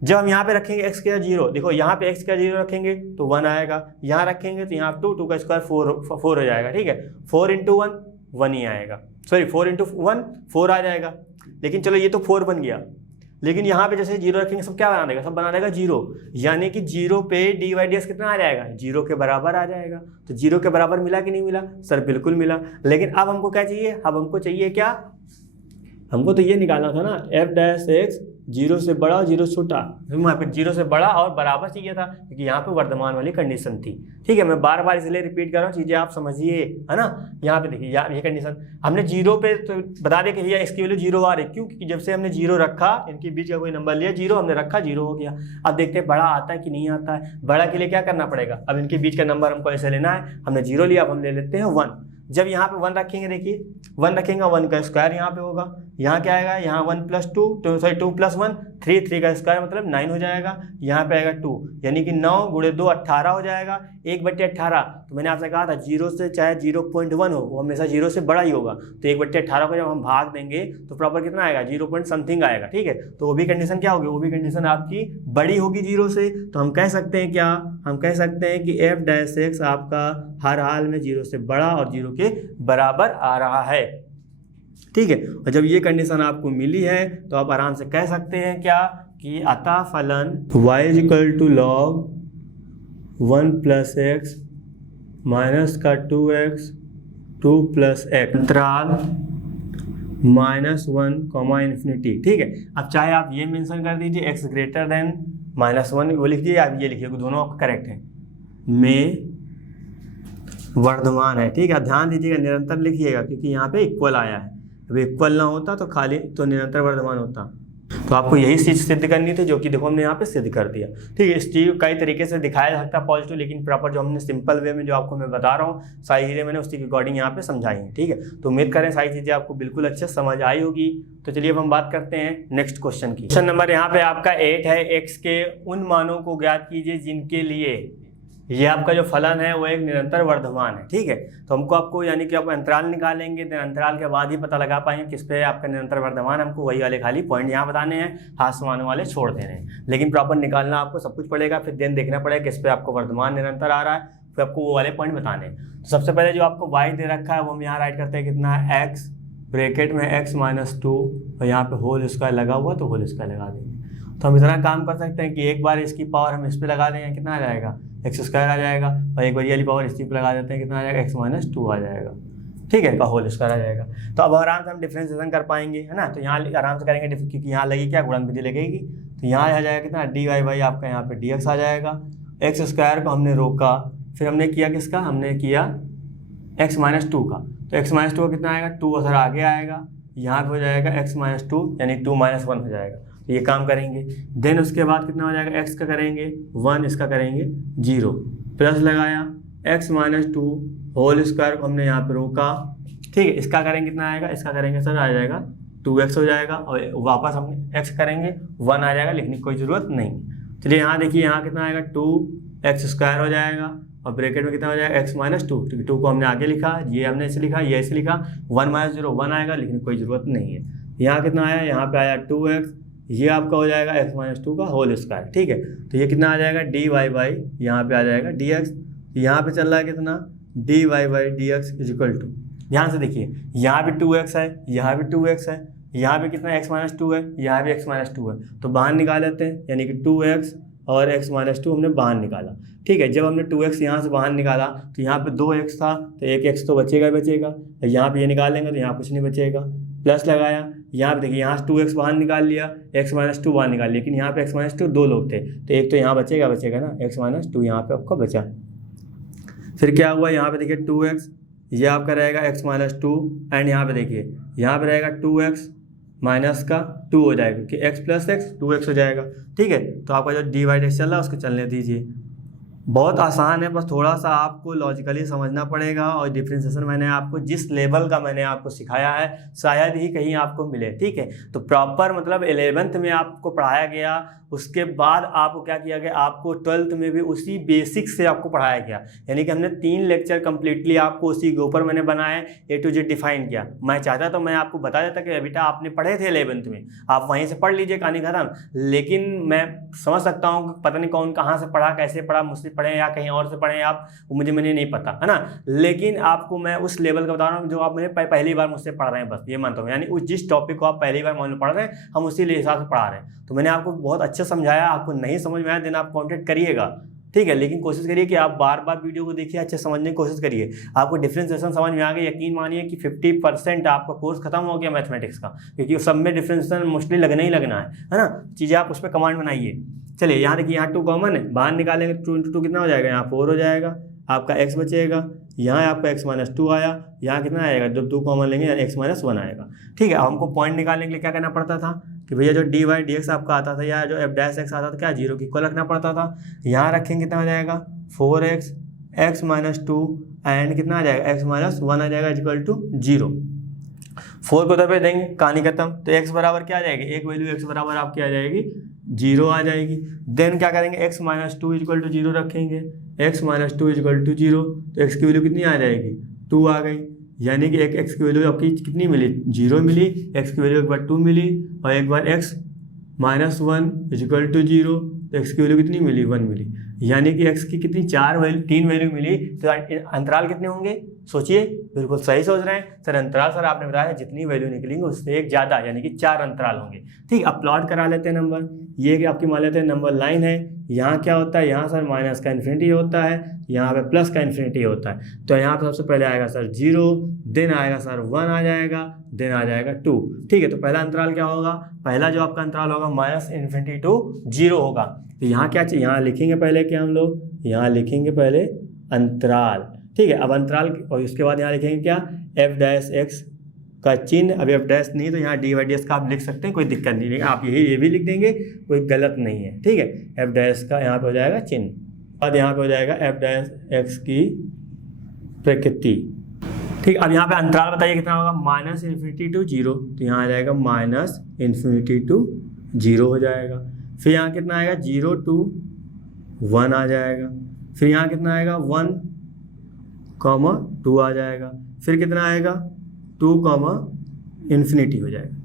जब हम यहाँ पे रखेंगे x का जीरो, देखो यहाँ पे x का जीरो रखेंगे तो 1 आएगा, यहाँ रखेंगे तो यहाँ 2 का स्क्वायर 4 हो जाएगा, ठीक है, 4 × 1 1 ही आएगा, सॉरी 4 × 1 4 आ जाएगा। लेकिन चलो ये तो 4 बन गया, लेकिन यहाँ पे जैसे जीरो रखेंगे सब क्या बना देगा, सब बना देगा जीरो, यानी कि जीरो पे dy/dx कितना आ जाएगा, जीरो के बराबर आ जाएगा। तो जीरो के बराबर मिला कि नहीं मिला सर, बिल्कुल मिला। लेकिन अब हमको क्या चाहिए, अब हमको चाहिए क्या, हमको तो ये निकालना था ना f' जीरो से बड़ा जीरो से छोटा, वहाँ पे जीरो से बड़ा और बराबर चाहिए था, क्योंकि यहाँ पे वर्तमान वाली कंडीशन थी। ठीक है, मैं बार बार इसलिए रिपीट कर रहा हूँ, चीज़ें आप समझिए, है ना। यहाँ पे देखिए ये कंडीशन हमने जीरो पे तो बता दिया कि भैया इसकी वैल्यू जीरो आ रही, क्यों, क्योंकि जब से हमने जीरो रखा, इनके बीच का कोई नंबर लिया जीरो, हमने रखा जीरो हो गया। अब देखते हैं बड़ा आता है कि नहीं आता है। बड़ा के लिए क्या करना पड़ेगा, अब इनके बीच का नंबर हमको ऐसे लेना है, हमने जीरो लिया, अब हम ले लेते हैं 1। जब यहाँ पे 1 रखेंगे, देखिए 1 रखेंगे, 1 का स्क्वायर यहाँ पे होगा, यहाँ क्या आएगा, यहाँ 1 + 2 + 1 3 का स्क्वायर मतलब 9 हो जाएगा, यहाँ पे आएगा 2, यानी कि 9 × 2 18 हो जाएगा, 1/18। तो मैंने आपसे कहा था जीरो से चाहे 0.1 हो वो हमेशा जीरो से बड़ा ही होगा, तो 1/18 को जब हम भाग देंगे तो प्रॉपर कितना आएगा, 0. आएगा। ठीक है, तो वो भी कंडीशन क्या होगी, वो भी कंडीशन आपकी बड़ी होगी जीरो से। तो हम कह सकते हैं क्या, हम कह सकते हैं कि f' आपका हर हाल में जीरो से बड़ा और जीरो के बराबर आ रहा है। ठीक है, और जब ये कंडीशन आपको मिली है तो आप आराम से कह सकते हैं क्या, कि अतः फलन y = log 1 + x माइनस का 2x 2 + x अंतराल -1, ठीक है। अब चाहे आप ये मेंशन कर दीजिए x > -1 वो लिख दीजिए, आप ये लिखिए, दोनों आपका करेक्ट है, में वर्धमान है। ठीक है, ध्यान दीजिएगा, निरंतर लिखिएगा, क्योंकि यहाँ पे इक्वल आया है, अब इक्वल ना होता तो खाली तो निरंतर वर्धमान होता। तो आपको यही चीज़ सिद्ध करनी थी, जो कि देखो हमने यहाँ पे सिद्ध कर दिया। ठीक है, इस चीज़ को कई तरीके से दिखाया जा सकता है पॉजिटिव, लेकिन प्रॉपर जो हमने सिंपल वे में जो आपको मैं बता रहा हूँ सारी चीज़ें मैंने उसकी अकॉर्डिंग यहाँ पे समझाई हैं। ठीक है, तो उम्मीद करें सारी चीज़ें आपको बिल्कुल अच्छे समझ आई होगी। तो चलिए अब हम बात करते हैं नेक्स्ट क्वेश्चन की। क्वेश्चन नंबर यहाँ पे आपका 8 है, x के उन मानों को ज्ञात कीजिए जिनके लिए ये आपका जो फलन है वो एक निरंतर वर्धमान है। ठीक है, तो आपको यानी कि आप अंतराल निकालेंगे, तो अंतराल के बाद ही पता लगा पाएंगे किस पे आपका निरंतर वर्धमान। हमको वही वाले खाली पॉइंट यहाँ बताने हैं, हाथ समाने वाले छोड़ देने हैं, लेकिन प्रॉपर निकालना आपको सब कुछ पड़ेगा, फिर देन देखना पड़ेगा किस पे आपको वर्धमान निरंतर आ रहा है, फिर आपको वो वाले पॉइंट बताने हैं। तो सबसे पहले जो आपको y दे रखा है वो हम यहाँ राइट करते हैं, कितना है x ब्रैकेट में x - 2 और यहाँ पे होल स्क्वायर लगा हुआ तो होल स्क्वायर लगा देंगे। तो हम इतना काम कर सकते हैं कि एक बार इसकी पावर हम इस पे लगा देंगे, कितना आ जाएगा, x² आ जाएगा, और एक बार ये वाली पावर इसी पे लगा देते हैं, कितना आ जाएगा, x - 2 आ जाएगा। ठीक है, का होल स्क्वायर आ जाएगा। तो अब आराम से हम डिफ्रेंशिएशन कर पाएंगे, है ना। तो यहाँ आराम से करेंगे, क्योंकि यहाँ लगी क्या, गुणन विधि लगेगी, तो यहाँ आ जाएगा कितना dy/y आपका यहाँ पे dx आ जाएगा। x² को हमने रोका, फिर हमने किया किसका, हमने किया x - 2 का, तो x - 2 का कितना आएगा, 2 सर आगे आएगा, यहाँ पे हो जाएगा x - 2 यानी 2 - 1 हो जाएगा। ये काम करेंगे, देन उसके बाद कितना हो जाएगा, x का करेंगे 1, इसका करेंगे 0, प्लस लगाया x - 2 होल स्क्वायर को हमने यहाँ पे रोका। ठीक है, इसका करेंगे कितना आएगा, इसका करेंगे सर आ जाएगा 2x हो जाएगा, और वापस हम x करेंगे 1 आ जाएगा, लिखने की कोई ज़रूरत नहीं। चलिए यहाँ देखिए, यहाँ कितना आएगा 2x² हो जाएगा, और ब्रैकेट में कितना हो जाएगा x - 2, क्योंकि 2 को हमने आगे लिखा, ये हमने ऐसे लिखा, ये ऐसे लिखा, 1 - 0 1 आएगा, लिखने की कोई ज़रूरत नहीं है। यहाँ कितना आया, यहाँ पे आया 2x, ये आपका हो जाएगा x - 2 का होल स्क्वायर। ठीक है, तो ये कितना आ जाएगा dy/y, यहाँ पे आ जाएगा dx, यहाँ पे चल रहा है कितना dy/dx = ध्यान से देखिए, यहाँ भी 2x है, यहाँ भी 2x है, यहाँ पे कितना x - 2 है, यहाँ भी x - 2 है, तो बाहर निकाल लेते हैं, यानी कि 2x और x - 2 हमने बाहर निकाला। ठीक है, जब हमने 2x यहाँ से बाहर निकाला तो यहाँ पे 2x था, तो एक x तो बचेगा ही बचेगा, यहाँ पे ये निकालेंगे तो यहाँ कुछ नहीं बचेगा, प्लस लगाया, यहाँ पे देखिए, यहाँ से 2x बाहर निकाल लिया, x - 2 बाहर निकाल लिया, लेकिन यहाँ पे x - 2 दो लोग थे, तो एक तो यहाँ बचेगा ना, x - 2 यहाँ पे आपका बचा। फिर क्या हुआ, यहाँ पे देखिए 2x, ये आपका रहेगा x - 2, एंड यहाँ पे देखिए, यहाँ पे रहेगा 2x माइनस का 2 हो जाएगा, कि x + x 2x हो जाएगा। ठीक है, तो आपका जो dy/dx चल रहा है उसको चलने दीजिए, बहुत आसान है, बस थोड़ा सा आपको लॉजिकली समझना पड़ेगा। और डिफरेंशिएशन मैंने आपको जिस लेवल का मैंने आपको सिखाया है शायद ही कहीं आपको मिले, ठीक है। तो प्रॉपर मतलब 11th में आपको पढ़ाया गया, उसके बाद आपको क्या किया गया, आपको 12th में भी उसी बेसिक से आपको पढ़ाया गया। यानी कि हमने 3 लेक्चर कंप्लीटली आपको उसी के ऊपर मैंने बनाए, A to Z डिफाइन किया। मैं चाहता तो मैं आपको बता देता कि बेटा आपने पढ़े थे 11th में, आप वहीं से पढ़ लीजिए, कहानी खत्म। लेकिन मैं समझ सकता हूँ पता नहीं कौन कहाँ से पढ़ा, कैसे पढ़ा, मुझसे पढ़े या कहीं और से पढ़े आप, मैंने नहीं पता, है ना। लेकिन आपको मैं उस लेवल का बता रहा हूँ जो आप मेरे पहली बार मुझसे पढ़ रहे हैं, बस ये मानता हूँ। यानी उस जिस टॉपिक को आप पहली बार मान लो पढ़ रहे हैं, हम उसी हिसाब से पढ़ा रहे हैं। तो मैंने आपको बहुत अच्छे समझाया, आपको नहीं समझ में आया देन आप कॉन्टेक्ट करिएगा, ठीक है। लेकिन कोशिश करिए कि आप बार बार वीडियो को देखिए, अच्छे समझने की कोशिश करिए। आपको डिफरेंशिएशन समझ में आ गया, यकीन मानिए कि 50% आपका कोर्स खत्म हो गया मैथमेटिक्स का, क्योंकि सब में डिफरेंशिएशन मोस्टली लगना ही लगना है ना। चीज़ें आप उस पर कमांड बनाइए। चलिए यहाँ देखिए, यहाँ 2 कॉमन है, बाहर निकालेंगे 2 × 2 कितना हो जाएगा, यहाँ 4 हो जाएगा, आपका x बचेगा, यहाँ आपका x - 2 आया, यहाँ कितना आएगा, जब 2 कॉमन लेंगे x - 1 आएगा, ठीक है। अब हमको पॉइंट निकालने के लिए क्या करना पड़ता था कि भैया जो dy/dx आपका आता था या जो f' आता था, क्या 0 की इक्वल रखना पड़ता था। यहाँ रखेंगे कितना आ जाएगा 4x, x - 2 एंड कितना आ जाएगा x - 1 आ जाएगा इक्वल टू 0। 4 को उधर पे देंगे, कहानी खत्म। तो x बराबर क्या आ जाएगी, एक वैल्यू x बराबर आपकी आ जाएगी 0 आ जाएगी। देन क्या करेंगे, x - 2 इक्वल टू 0 रखेंगे, x - 2 इक्वल टू 0, तो x की वैल्यू कितनी आ जाएगी 2 आ गई। यानी कि एक x की वैल्यू आपकी कितनी मिली 0 मिली, x की वैल्यू एक बार 2 मिली और एक बार x - 1 इक्वल टू 0, तो x की वैल्यू कितनी मिली 1 मिली। यानी कि x की कितनी 3 वैल्यू मिली। तो अंतराल कितने होंगे सोचिए, बिल्कुल सही सोच रहे हैं सर। अंतराल सर आपने बताया जितनी वैल्यू निकलेंगे उससे एक ज़्यादा, यानी कि 4 अंतराल होंगे, ठीक। अब प्लॉट करा लेते हैं नंबर। ये आपकी मान लेते हैं नंबर लाइन है, यहाँ क्या होता है, यहाँ सर माइनस का इन्फिनिटी होता है, यहाँ पे प्लस का इन्फिनिटी होता है। तो यहाँ पे सबसे पहले आएगा सर 0, देन आएगा सर 1 आ जाएगा, देन आ जाएगा 2, ठीक है। तो पहला अंतराल क्या होगा, पहला जो आपका अंतराल होगा -∞ to 0 होगा। तो यहाँ क्या चाहिए, यहाँ लिखेंगे पहले क्या हम लोग, यहाँ लिखेंगे पहले अंतराल, ठीक है। अब अंतराल और उसके बाद यहाँ लिखेंगे क्या, f' का चिन्ह। अब f' नहीं तो यहाँ dy/dx का आप लिख सकते हैं, कोई दिक्कत नहीं है। आप ये भी लिख देंगे, कोई गलत नहीं है, ठीक है। f' का यहाँ पे हो जाएगा चिन्ह, बाद यहाँ पे हो जाएगा f' की प्रकृति, ठीक। अब यहाँ पे अंतराल बताइए कितना होगा, -∞ to 0, तो यहाँ आ जाएगा -∞ to 0 हो जाएगा। फिर यहाँ कितना आएगा 0 to 1 आ जाएगा। फिर यहाँ कितना आएगा 1, 2 आ जाएगा। फिर कितना आएगा 2, इन्फिनिटी हो जाएगा,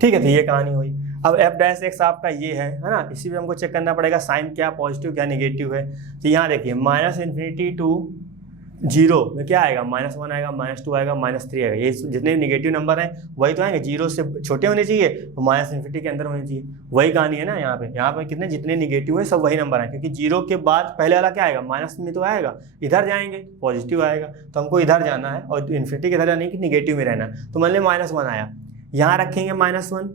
ठीक है। तो ये कहानी हुई। अब f' आपका ये है ना, इसी पे हमको चेक करना पड़ेगा साइन क्या पॉजिटिव क्या नेगेटिव है। तो यहाँ देखिए -∞ to 0 में क्या आएगा, -1 आएगा, -2 आएगा, -3 आएगा। ये जितने निगेटिव नंबर हैं वही तो आएंगे, 0 से छोटे होने चाहिए तो -∞ के अंदर होने चाहिए। वही कहानी है ना यहाँ पे कितने जितने निगेटिव है सब वही नंबर आए, क्योंकि 0 के बाद पहले वाला क्या आएगा, माइनस में तो आएगा, इधर जाएंगे पॉजिटिव आएगा। तो हमको इधर जाना है और इन्फिनिटी के इधर जाना है कि निगेटिव में रहना है। तो मान लें -1 आया, यहाँ रखेंगे -1,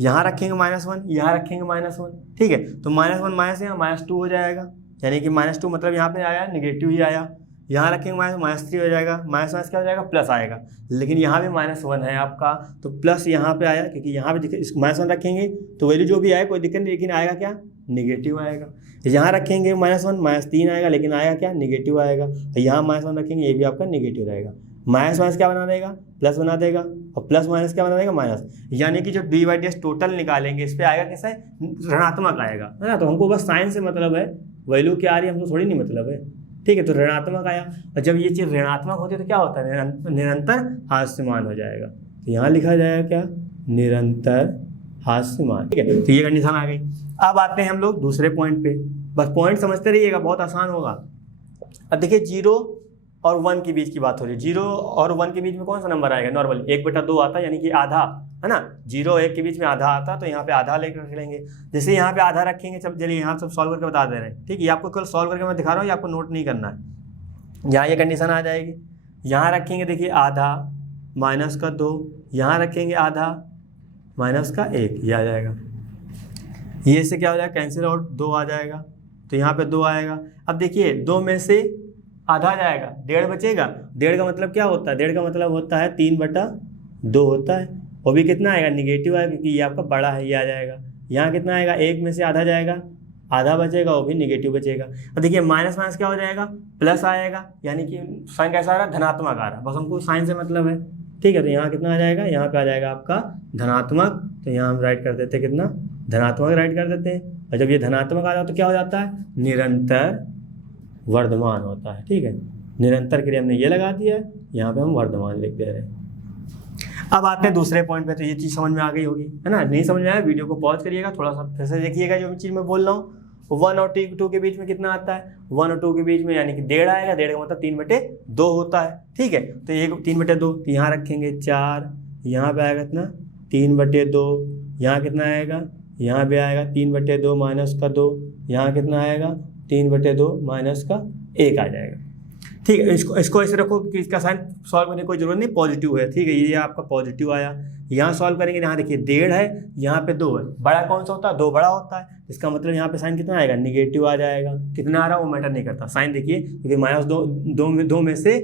यहाँ रखेंगे -1, यहाँ रखेंगे -1, ठीक है। तो -1 माइनस यहाँ -2 हो जाएगा, यानी कि -2 मतलब यहाँ पे आया निगेटिव ही आया। यहाँ रखेंगे -3 हो जाएगा, माइनस क्या हो जाएगा प्लस आएगा। लेकिन यहाँ भी -1 है आपका, तो प्लस यहाँ पे आया, क्योंकि यहाँ पे -1 रखेंगे तो वैल्यू जो भी आए कोई दिक्कत नहीं, लेकिन आएगा क्या निगेटिव आएगा। यहाँ रखेंगे -1 -3 आएगा, लेकिन आएगा क्या निगेटिव आएगा। यहाँ -1 रखेंगे ये भी आपका निगेटिव रहेगा। माइनस क्या बना देगा, प्लस बना देगा, और प्लस माइनस क्या बना देगा माइनस। यानी कि जो dy/dx टोटल निकालेंगे इस पर आएगा कैसा है, ऋणात्मक आएगा, है ना। तो हमको बस साइन से मतलब है, वैल्यू क्या आ रही है हमको थोड़ी नहीं मतलब है, ठीक है। तो ऋणात्मक आया, और जब ये चीज़ ऋणात्मक होती है तो क्या होता है, निरंतर हास्यमान हो जाएगा। तो यहाँ लिखा जाएगा क्या, निरंतर हास्यमान, ठीक है। तो ये कंडीशन आ गई। अब आते हैं हम लोग दूसरे पॉइंट पे, बस पॉइंट समझते रहिएगा, बहुत आसान होगा। अब देखिए 0 और 1 के बीच की बात हो रही है। 0 और 1 के बीच में कौन सा नंबर आएगा, नॉर्मल 1/2 आता है, यानी कि आधा, है ना। 0 और 1 के बीच में आधा आता, तो यहाँ पे आधा लेकर रख लेंगे। जैसे यहाँ पे आधा रखेंगे, सब चलिए यहाँ सब सॉल्व करके बता दे रहे हैं, ठीक है। ये आपको केवल सॉल्व करके मैं दिखा रहा हूँ, ये आपको नोट नहीं करना है। यहाँ ये कंडीशन आ जाएगी, यहाँ रखेंगे देखिए आधा -2, यहाँ रखेंगे आधा -1, ये आ जाएगा। ये से क्या हो जाएगा, कैंसिल आउट, 2 आ जाएगा, तो यहाँ पे 2 आएगा। अब देखिए 2 में से आधा जाएगा, 1.5 बचेगा। 1.5 का मतलब क्या होता है, 1.5 का मतलब होता है 3/2 होता है। वो भी कितना आएगा, निगेटिव आएगा, क्योंकि ये आपका बड़ा है, ये आ जाएगा। यहाँ कितना आएगा, 1 में से आधा जाएगा आधा बचेगा वो भी निगेटिव बचेगा। अब देखिए माइनस माइनस क्या हो जाएगा, प्लस आएगा, यानी कि साइन कैसा आ रहा है, धनात्मक आ रहा है, बस हमको साइन से मतलब है। ठीक है, तो यहाँ कितना आ जाएगा, यहाँ पे आ जाएगा आपका धनात्मक, तो यहाँ हम राइट कर देते हैं कितना, धनात्मक राइट कर देते हैं। और जब ये धनात्मक आ जाए तो क्या हो जाता है, निरंतर वर्धमान होता है। ठीक है, निरंतर के लिए हमने ये लगा दिया है, यहाँ पे हम वर्धमान लिख दे रहे हैं। अब आते हैं दूसरे पॉइंट पे, तो ये चीज़ समझ में आ गई होगी, है ना। नहीं समझ में आया वीडियो को पॉज करिएगा, थोड़ा सा फिर से देखिएगा जो चीज़ मैं बोल रहा हूँ। 1 और 2 के बीच में कितना आता है, 1 और 2 के बीच में यानी कि 1.5 आएगा, 1.5 का मतलब 3/2 होता है। ठीक है, तो ये 3/2 तो यहाँ रखेंगे 4, यहाँ पे आएगा कितना 3/2, यहाँ कितना आएगा, यहाँ पे आएगा 3/2 माइनस का 2, यहाँ कितना आएगा 3/2 माइनस का 1 आ जाएगा। ठीक है, इसको ऐसे रखो कि इसका साइन सॉल्व करने की कोई जरूरत नहीं, पॉजिटिव है। ठीक है, ये आपका पॉजिटिव आया, यहाँ सॉल्व करेंगे, यहाँ देखिए 1.5 है, यहाँ पे 2 है, बड़ा कौन सा होता है, 2 बड़ा होता है, इसका मतलब यहाँ पे साइन कितना आएगा, निगेटिव आ जाएगा। कितना आ रहा है वो मैटर नहीं करता, साइन देखिए, क्योंकि -2 में से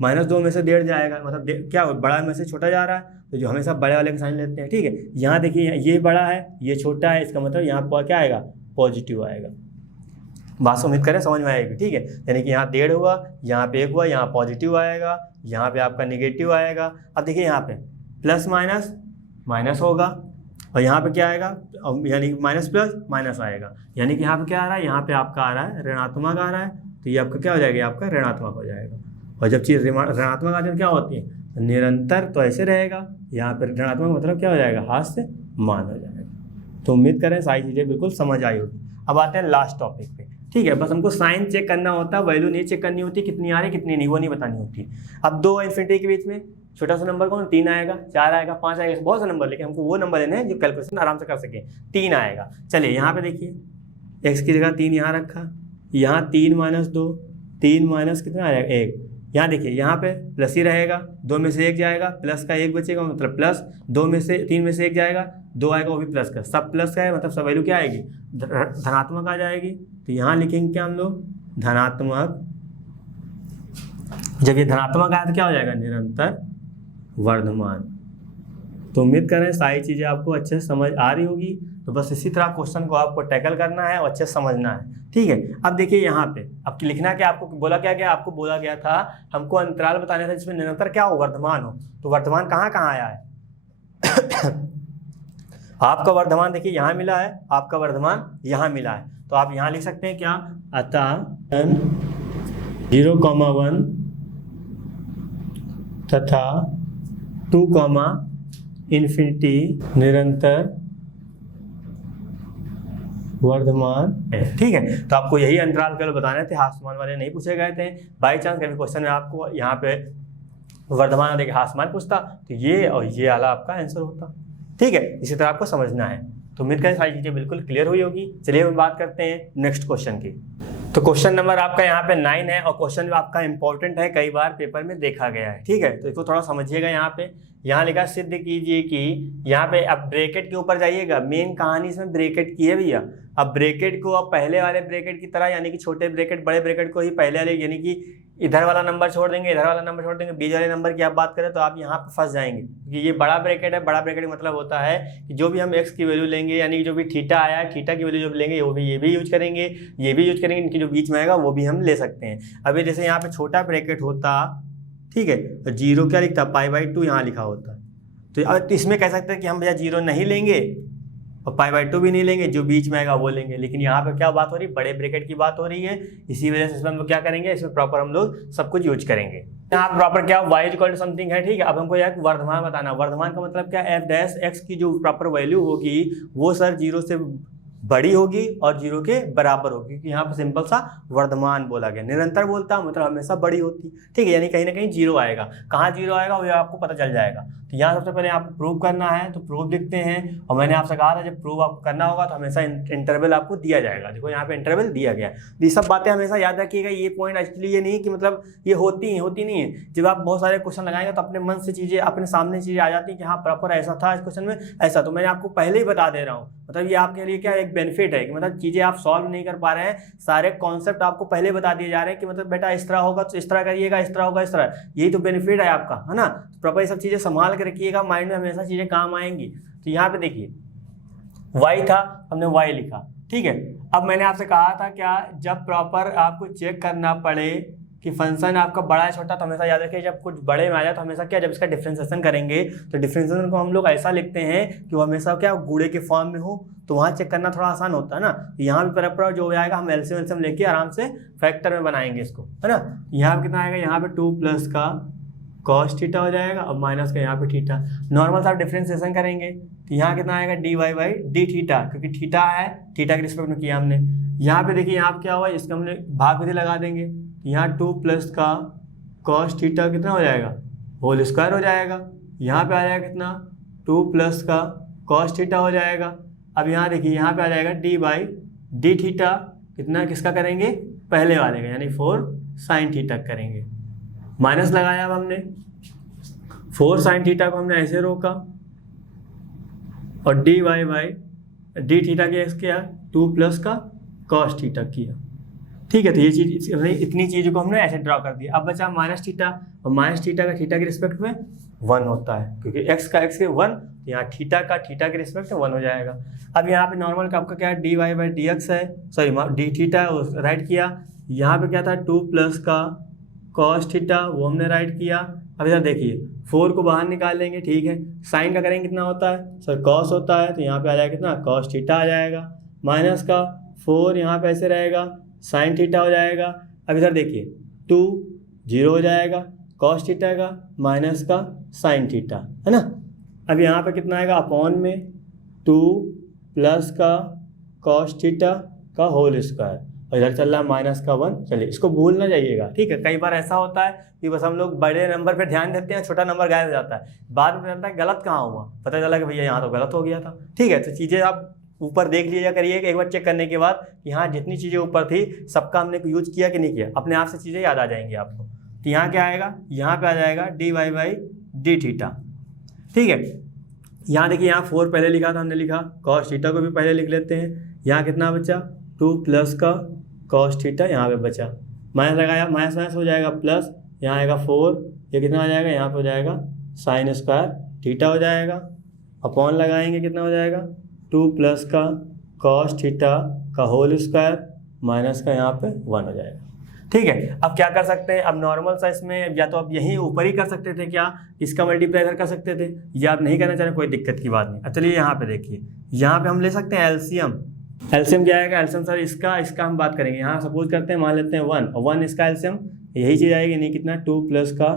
-1.5 जाएगा, मतलब क्या बड़ा में से छोटा जा रहा है, तो जो हमेशा बड़े वाले का साइन लेते हैं। ठीक है, यहाँ देखिए ये बड़ा है ये छोटा है, इसका मतलब यहाँ पर क्या आएगा, पॉजिटिव आएगा। बात उम्मीद करें समझ में आएगी। ठीक है, यानी कि यहाँ 1.5 हुआ, यहाँ पे 1 हुआ, यहाँ पॉजिटिव आएगा, यहाँ पे आपका निगेटिव आएगा। अब देखिए यहाँ पे प्लस माइनस माइनस होगा, और यहाँ पे क्या आएगा, यानी कि माइनस प्लस माइनस आएगा, यानी कि यहाँ पे क्या आ रहा है, यहाँ पे आपका आ रहा है ऋणात्मक आ रहा है, तो ये आपका क्या हो जाएगा, आपका ऋणात्मक हो जाएगा। और जब चीज़ ऋणात्मक आ जाए क्या होती है, निरंतर, तो ऐसे रहेगा, यहाँ पर ऋणात्मक मतलब क्या हो जाएगा, हाथ से मान हो जाएगा। तो उम्मीद करें सारी चीज़ें बिल्कुल समझ आई होगी। अब आते हैं लास्ट टॉपिक पे। ठीक है, बस हमको साइन चेक करना होता है, वैल्यू नहीं चेक करनी होती, कितनी आ रही कितनी नहीं, वो नहीं बतानी होती। अब 2 इन्फिनिटी के बीच में छोटा सा नंबर कौन, 3 आएगा, 4 आएगा, 5 आएगा, बहुत से नंबर, लेकिन हमको वो नंबर लेने हैं जो कैलकुलेशन आराम से कर सके। 3 आएगा, चलिए यहाँ पे देखिए x की जगह 3 यहाँ रखा, यहाँ 3 - 2, 3 माइनस कितना आएगा 1, यहाँ देखिए यहाँ पे प्लस ही रहेगा, 2 में से 1 जाएगा, प्लस का 1 बचेगा, मतलब प्लस, 3 में से 1 जाएगा, 2 आएगा, वो भी प्लस का, सब प्लस का है, मतलब सब वैल्यू क्या आएगी, धनात्मक आ जाएगी। तो यहाँ लिखेंगे क्या हम लोग, धनात्मक। जब ये धनात्मक आया तो क्या हो जाएगा, निरंतर वर्धमान। तो उम्मीद करें सारी चीज़ें आपको अच्छे से समझ आ रही होगी। तो बस इसी तरह क्वेश्चन को आपको टैकल करना है और अच्छे से समझना है। ठीक है, अब देखिए यहाँ पे आपकी लिखना क्या, आपको बोला क्या गया, आपको बोला गया था हमको अंतराल बताने था जिसमें निरंतर क्या हो, वर्धमान हो। तो वर्धमान कहाँ कहाँ आया है आपका वर्धमान देखिए यहाँ मिला है, आपका वर्धमान यहाँ मिला है, तो आप यहाँ लिख सकते हैं क्या, अतः 0,1 तथा 2,∞ निरंतर वर्धमान है। ठीक है, तो आपको यही अंतराल केवल बताने थे, हाथ समान वाले नहीं पूछे गए थे। बाई चांस कभी क्वेश्चन में आपको यहाँ पे वर्धमान देखे हाथ समान पूछता तो ये और ये वाला आपका आंसर होता। ठीक है, इसी तरह आपको समझना है। तो उम्मीद करें सारी चीज़ें बिल्कुल क्लियर हुई होगी। चलिए हम बात करते हैं नेक्स्ट क्वेश्चन की। तो क्वेश्चन नंबर आपका यहाँ पे 9 है और क्वेश्चन आपका इंपॉर्टेंट है, कई बार पेपर में देखा गया है। ठीक है, तो इसको थोड़ा समझिएगा। यहाँ लिखा सिद्ध कीजिए कि, यहाँ पे अब ब्रैकेट के ऊपर जाइएगा, मेन कहानी इसमें ब्रैकेट की है भैया। अब ब्रैकेट को अब पहले वाले ब्रैकेट की तरह, यानी कि छोटे ब्रैकेट बड़े ब्रैकेट को ही पहले वाले, यानी कि इधर वाला नंबर छोड़ देंगे, इधर वाला नंबर छोड़ देंगे, बीच वाले नंबर की आप बात करें तो आप यहाँ पे फंस जाएंगे, क्योंकि ये बड़ा ब्रैकेट है। बड़ा ब्रैकेट का मतलब होता है कि जो भी हम x की वैल्यू लेंगे, यानी कि जो भी थीटा आया है, थीटा की वैल्यू जो भी लेंगे वो भी ये भी यूज करेंगे, ये भी यूज करेंगे, इनकी जो बीच में आएगा वो भी हम ले सकते हैं। अभी जैसे यहाँ पे छोटा ब्रैकेट होता, ठीक है, तो 0 क्या लिखता, π/2 यहाँ लिखा होता। तो अब इसमें कह सकते हैं कि हम भैया 0 नहीं लेंगे और π/2 भी नहीं लेंगे, जो बीच में आएगा वो लेंगे। लेकिन यहाँ पे क्या बात हो रही है, बड़े ब्रैकेट की बात हो रही है, इसी वजह से इसमें हम लोग क्या करेंगे, इसमें प्रॉपर हम लोग सब कुछ यूज करेंगे। यहाँ प्रॉपर क्या y = समथिंग है। ठीक है, अब हमको यहाँ वर्धमान बताना। वर्धमान का मतलब क्या, f' की जो प्रॉपर वैल्यू होगी वो सर 0 से बड़ी होगी और 0 के बराबर होगी, क्योंकि यहाँ पर सिंपल सा वर्धमान बोला गया। निरंतर बोलता मतलब हमेशा बड़ी होती। ठीक है, यानी कहीं ना कहीं 0 आएगा। कहाँ 0 आएगा वो आपको पता चल जाएगा। तो यहाँ सबसे पहले आपको प्रूव करना है, तो प्रूव लिखते हैं। और मैंने आपसे कहा था जब प्रूव आपको करना होगा तो हमेशा इंटरवल आपको दिया जाएगा। देखो यहाँ पे इंटरवल दिया गया। ये सब बातें हमेशा याद रखिएगा। ये पॉइंट एक्चुअली ये नहीं कि मतलब ये होती नहीं है। जब आप बहुत सारे क्वेश्चन लगाएंगे तो अपने मन से चीज़ें, अपने सामने चीज़ें आ जाती हैं कि हाँ प्रॉपर ऐसा था इस क्वेश्चन में, ऐसा। तो मैंने आपको पहले ही बता दे रहा हूँ। मतलब ये आपके लिए क्या एक बेनिफिट है कि मतलब चीज़ें आप सॉल्व नहीं कर पा रहे हैं, सारे कॉन्सेप्ट आपको पहले बता दिए जा रहे हैं कि मतलब बेटा इस तरह होगा तो इस तरह करिएगा, इस तरह होगा इस तरह। यही तो बेनिफिट है आपका, है ना। तो प्रॉपर ये सब चीज़ें संभाल के रखिएगा, माइंड में हमेशा चीज़ें काम आएंगी। तो यहाँ पे देखिए y था, हमने y लिखा, ठीक है। अब मैंने आपसे कहा था क्या, जब प्रॉपर आपको चेक करना पड़े कि फंक्शन आपका बड़ा है छोटा, तो हमेशा याद रखिए जब कुछ बड़े में आ जाए तो हमेशा क्या, जब इसका डिफ्रेंसिएशन करेंगे तो डिफ्रेंसिएशन को हम लोग ऐसा लिखते हैं कि वो हमेशा क्या गुणे के फॉर्म में हो, तो वहाँ चेक करना थोड़ा आसान होता है ना। यहाँ भी प्रॉपर जो हो जाएगा हम एलसीएम एलसीएम लेके आराम से फैक्टर में बनाएंगे इसको, है ना। यहाँ पे कितना आएगा, यहाँ पे 2 प्लस का कॉस थीटा हो जाएगा और माइनस का यहाँ पे थीटा। नॉर्मल सा डिफ्रेंसिएशन करेंगे तो यहाँ कितना आएगा D Y by D theta, क्योंकि थीटा है, थीटा के रिस्पेक्ट में किया हमने। यहाँ पे देखिए यहाँ पे क्या हुआ, इसका हमने भाग विधि लगा देंगे, यहाँ 2 प्लस का कॉस थीटा कितना हो जाएगा, होल स्क्वायर हो जाएगा। यहाँ पे आ जाएगा कितना, 2 प्लस का कॉस थीटा हो जाएगा। अब यहाँ देखिए यहाँ पे आ जाएगा डी बाई डी थीटा, कितना किसका करेंगे, पहले वाले का, यानी 4 साइन थीटा करेंगे। माइनस लगाया अब हमने, 4 साइन थीटा को हमने ऐसे रोका और D Y by D theta किया 2 प्लस का कॉस थीटा किया। ठीक है, तो ये चीज इतनी चीज़ को हमने ऐसे ड्रॉ कर दिया। अब बचा माइनस थीटा, और माइनस थीटा का थीटा के रिस्पेक्ट में 1 होता है, क्योंकि एक्स का एक्स के 1, तो यहाँ थीटा का थीटा के रिस्पेक्ट में 1 हो जाएगा। अब यहाँ पे नॉर्मल का आपका क्या है, D Y by D X है, सॉरी डी थीटा राइट किया। यहाँ पे क्या था, 2 प्लस का कॉस थीटा, वो हमने राइट किया। अब इधर देखिए 4 को बाहर निकाल लेंगे, ठीक है। साइन का करेंगे कितना होता है सर, कॉस होता है, तो यहाँ पे आ जाएगा कितना, कॉस थीटा आ जाएगा। माइनस का 4 यहाँ पे ऐसे रहेगा, साइन थीटा हो जाएगा। अब इधर देखिए 2 0 हो जाएगा, कॉस थीटा का माइनस का साइन थीटा, है ना। अब यहाँ पे कितना आएगा, अपॉन में 2 प्लस का कॉस थीटा का होल स्क्वायर, और इधर चल रहा है माइनस का 1। चलिए इसको भूल ना जाइएगा, ठीक है। कई बार ऐसा होता है कि बस हम लोग बड़े नंबर पे ध्यान देते हैं, छोटा नंबर गायब हो जाता है, बाद में पता है गलत कहाँ हुआ, पता चला कि भैया यहाँ तो गलत हो गया था। ठीक है, तो चीज़ें आप ऊपर देख लीजिए करिए एक बार चेक करने के बाद कि हाँ जितनी चीज़ें ऊपर थी सबका हमने यूज किया कि नहीं किया, अपने आप से चीज़ें याद आ जाएंगी आपको। तो यहाँ क्या आएगा, यहाँ पे आ जाएगा D Y by D theta. ठीक है, यहाँ देखिए यहाँ 4 पहले लिखा था हमने, लिखा कॉस थीटा को भी पहले लिख लेते हैं। यहाँ कितना बचा, 2 प्लस का कॉस थीटा यहाँ पे बचा, माइनस लगाया, माइनस माइनस हो जाएगा प्लस, यहाँ आएगा 4, ये कितना आ जाएगा, यहाँ पे हो जाएगा साइन स्क्वायर थीटा हो जाएगा। अपॉन लगाएंगे कितना हो जाएगा, 2 प्लस का कॉस थीटा का होल स्क्वायर माइनस का यहाँ पे 1 हो जाएगा। ठीक है, अब क्या कर सकते हैं, अब नॉर्मल सा इसमें या तो आप यहीं ऊपर ही कर सकते थे, क्या इसका मल्टीप्लाई इधर कर सकते थे, या आप नहीं करना चाह रहे, कोई दिक्कत की बात नहीं। अब चलिए यहाँ पे देखिए, यहाँ पे हम ले सकते हैं एलसीएम। एलसीएम क्या आएगा, एलसीएम सर इसका हम बात करेंगे। यहाँ सपोज करते हैं, मान लेते हैं 1, और 1 इसका एलसीएम, यही चीज़ आएगी, नहीं कितना 2 प्लस का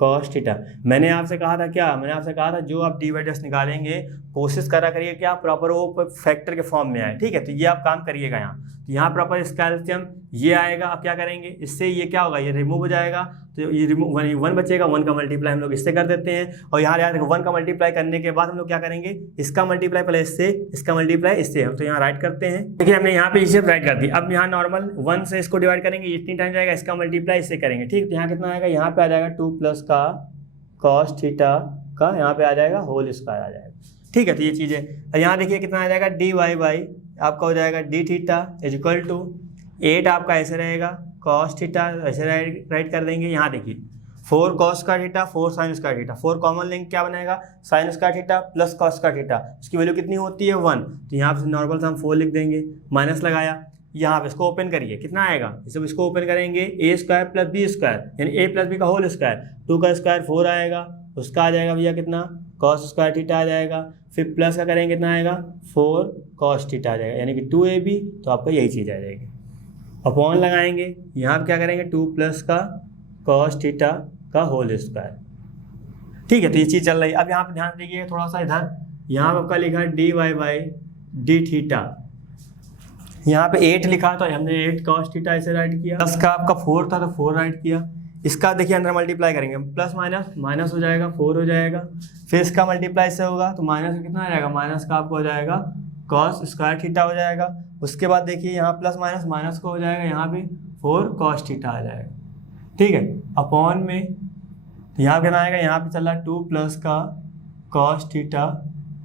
कॉस थीटा। मैंने आपसे कहा था क्या, मैंने आपसे कहा था जो आप डी बाई डी एक्स निकालेंगे कोशिश करा करिए कि आप प्रॉपर वो फैक्टर के फॉर्म में आए। ठीक है, तो ये आप काम करिएगा यहाँ, तो यहाँ प्रॉपर इसका एलसीएम ये आएगा। अब क्या करेंगे, इससे ये क्या होगा, ये रिमूव हो जाएगा, तो ये रिमूव 1 बचेगा, 1 का मल्टीप्लाई हम लोग इससे कर देते हैं। और यहाँ याद रखो 1 का मल्टीप्लाई करने के बाद हम लोग क्या करेंगे, इसका मल्टीप्लाई पहले इससे, इसका मल्टीप्लाई इससे, तो यहाँ राइट करते हैं। देखिए हमने यहाँ पे इसे राइट कर दी। अब यहाँ नॉर्मल 1 से इसको डिवाइड करेंगे, इतनी टाइम जाएगा, इसका मल्टीप्लाई इससे करेंगे। ठीक, तो यहाँ कितना आएगा, यहाँ पे आ जाएगा 2 प्लस का कॉस थीटा का, यहाँ पे आ जाएगा होल स्क्वायर आ जाएगा। ठीक है, तो ये चीज़ें यहाँ देखिए कितना आ जाएगा, डी वाई बाई आपका हो जाएगा D theta is equal to 8 आपका ऐसे रहेगा, कॉस थीटा ऐसे राइट कर देंगे। यहाँ देखिए 4 कॉस का theta 4 sine square theta, 4 common लेंगे क्या बनेगा, sine square theta plus cos का थीटा, उसकी वैल्यू कितनी होती है 1, तो यहाँ पे नॉर्मल से हम 4 लिख देंगे। माइनस लगाया, यहाँ पे इसको ओपन करिए, कितना आएगा, जब इसको ओपन करेंगे ए स्क्वायर प्लस बी स्क्वायर, यानी ए प्लस बी का होल स्क्वायर, 2 का स्क्वायर 4 आएगा, उसका आ जाएगा भैया कितना, कॉस स्क्वायर थीटा आ जाएगा, फिर प्लस का करेंगे कितना आएगा, 4 कॉस थीटा आ जाएगा, यानी कि 2ab, तो आपका यही चीज़ आ जाएगी। अपॉन लगाएंगे, यहाँ पे क्या करेंगे, 2 प्लस का कॉस थीटा का होल स्क्वायर। ठीक है, तो ये चीज़ चल रही है। अब यहाँ पे ध्यान दीजिए थोड़ा सा, इधर यहाँ पे आपका लिखा है D Y by D theta, यहाँ पे 8 लिखा तो हमने 8 कॉस थीटा ऐसे राइट किया, प्लस का आपका 4 था तो 4 राइट किया। इसका देखिए अंदर मल्टीप्लाई करेंगे, प्लस माइनस माइनस हो जाएगा, 4 हो जाएगा, फिर इसका मल्टीप्लाई से होगा तो माइनस का कितना आ जाएगा, माइनस का आपको हो जाएगा कॉस स्क्वायर थीटा हो जाएगा। उसके बाद देखिए यहाँ प्लस माइनस माइनस को हो जाएगा, यहाँ भी 4 कॉस थीटा आ जाएगा। ठीक है, अपॉन में तो यहाँ कितना आएगा, यहाँ पे चल रहा है 2 प्लस का कॉस थीटा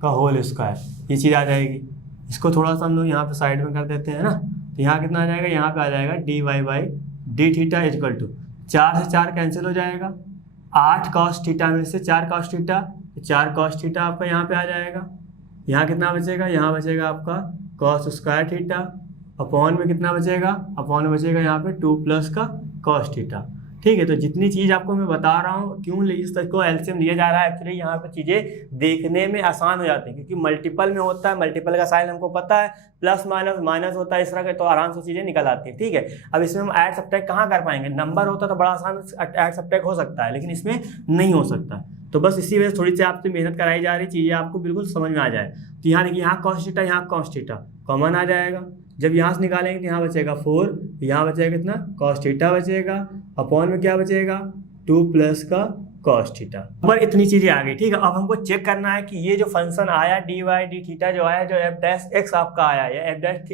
का होल स्क्वायर, ये चीज़ आ जाएगी। इसको थोड़ा सा हम लोग यहाँ पे साइड में कर देते हैं ना, तो यहाँ कितना आ जाएगा, यहाँ पे आ जाएगा D Y by D theta equal to 4 से 4 कैंसिल हो जाएगा, 8 कॉस थीटा में से 4 कॉस थीटा, 4 कॉस थीटा आपका यहाँ पे आ जाएगा, यहाँ कितना बचेगा, यहाँ बचेगा आपका कॉस स्क्वायर थीटा, अपॉन में कितना बचेगा, अपॉन में बचेगा यहाँ पे 2 प्लस का कॉस थीटा। ठीक है, तो जितनी चीज़ आपको मैं बता रहा हूँ क्यों इस तक को एलसीएम लिया जा रहा है, एक्चुअली यहाँ पे चीज़ें देखने में आसान हो जाती हैं क्योंकि मल्टीपल में होता है, मल्टीपल का साइन हमको पता है, प्लस माइनस माइनस होता है, इस तरह के, तो आराम से चीज़ें निकल आती हैं। ठीक है, अब इसमें हम ऐड सब्ट्रैक्ट कहाँ कर पाएंगे, नंबर होता तो बड़ा आसान ऐड सब्ट्रैक्ट हो सकता है, लेकिन इसमें नहीं हो सकता। तो बस इसी वजह से थोड़ी सी आपसे मेहनत कराई जा रही, चीज़ें आपको बिल्कुल समझ में आ जाए। तो यहाँ देखिए, यहाँ कॉस थीटा, यहाँ कॉस थीटा कॉमन आ जाएगा, जब यहाँ से निकालेंगे तो यहाँ बचेगा 4, यहाँ बचेगा कितना, कॉस थीटा बचेगा, अपॉन में क्या बचेगा, 2 प्लस का कॉस थीटा। पर इतनी चीजें आ गई। ठीक है, अब हमको चेक करना है कि ये जो फंक्शन आया डी वाई डी थीटा जो आया, जो एफ डैश एक्स आपका आया या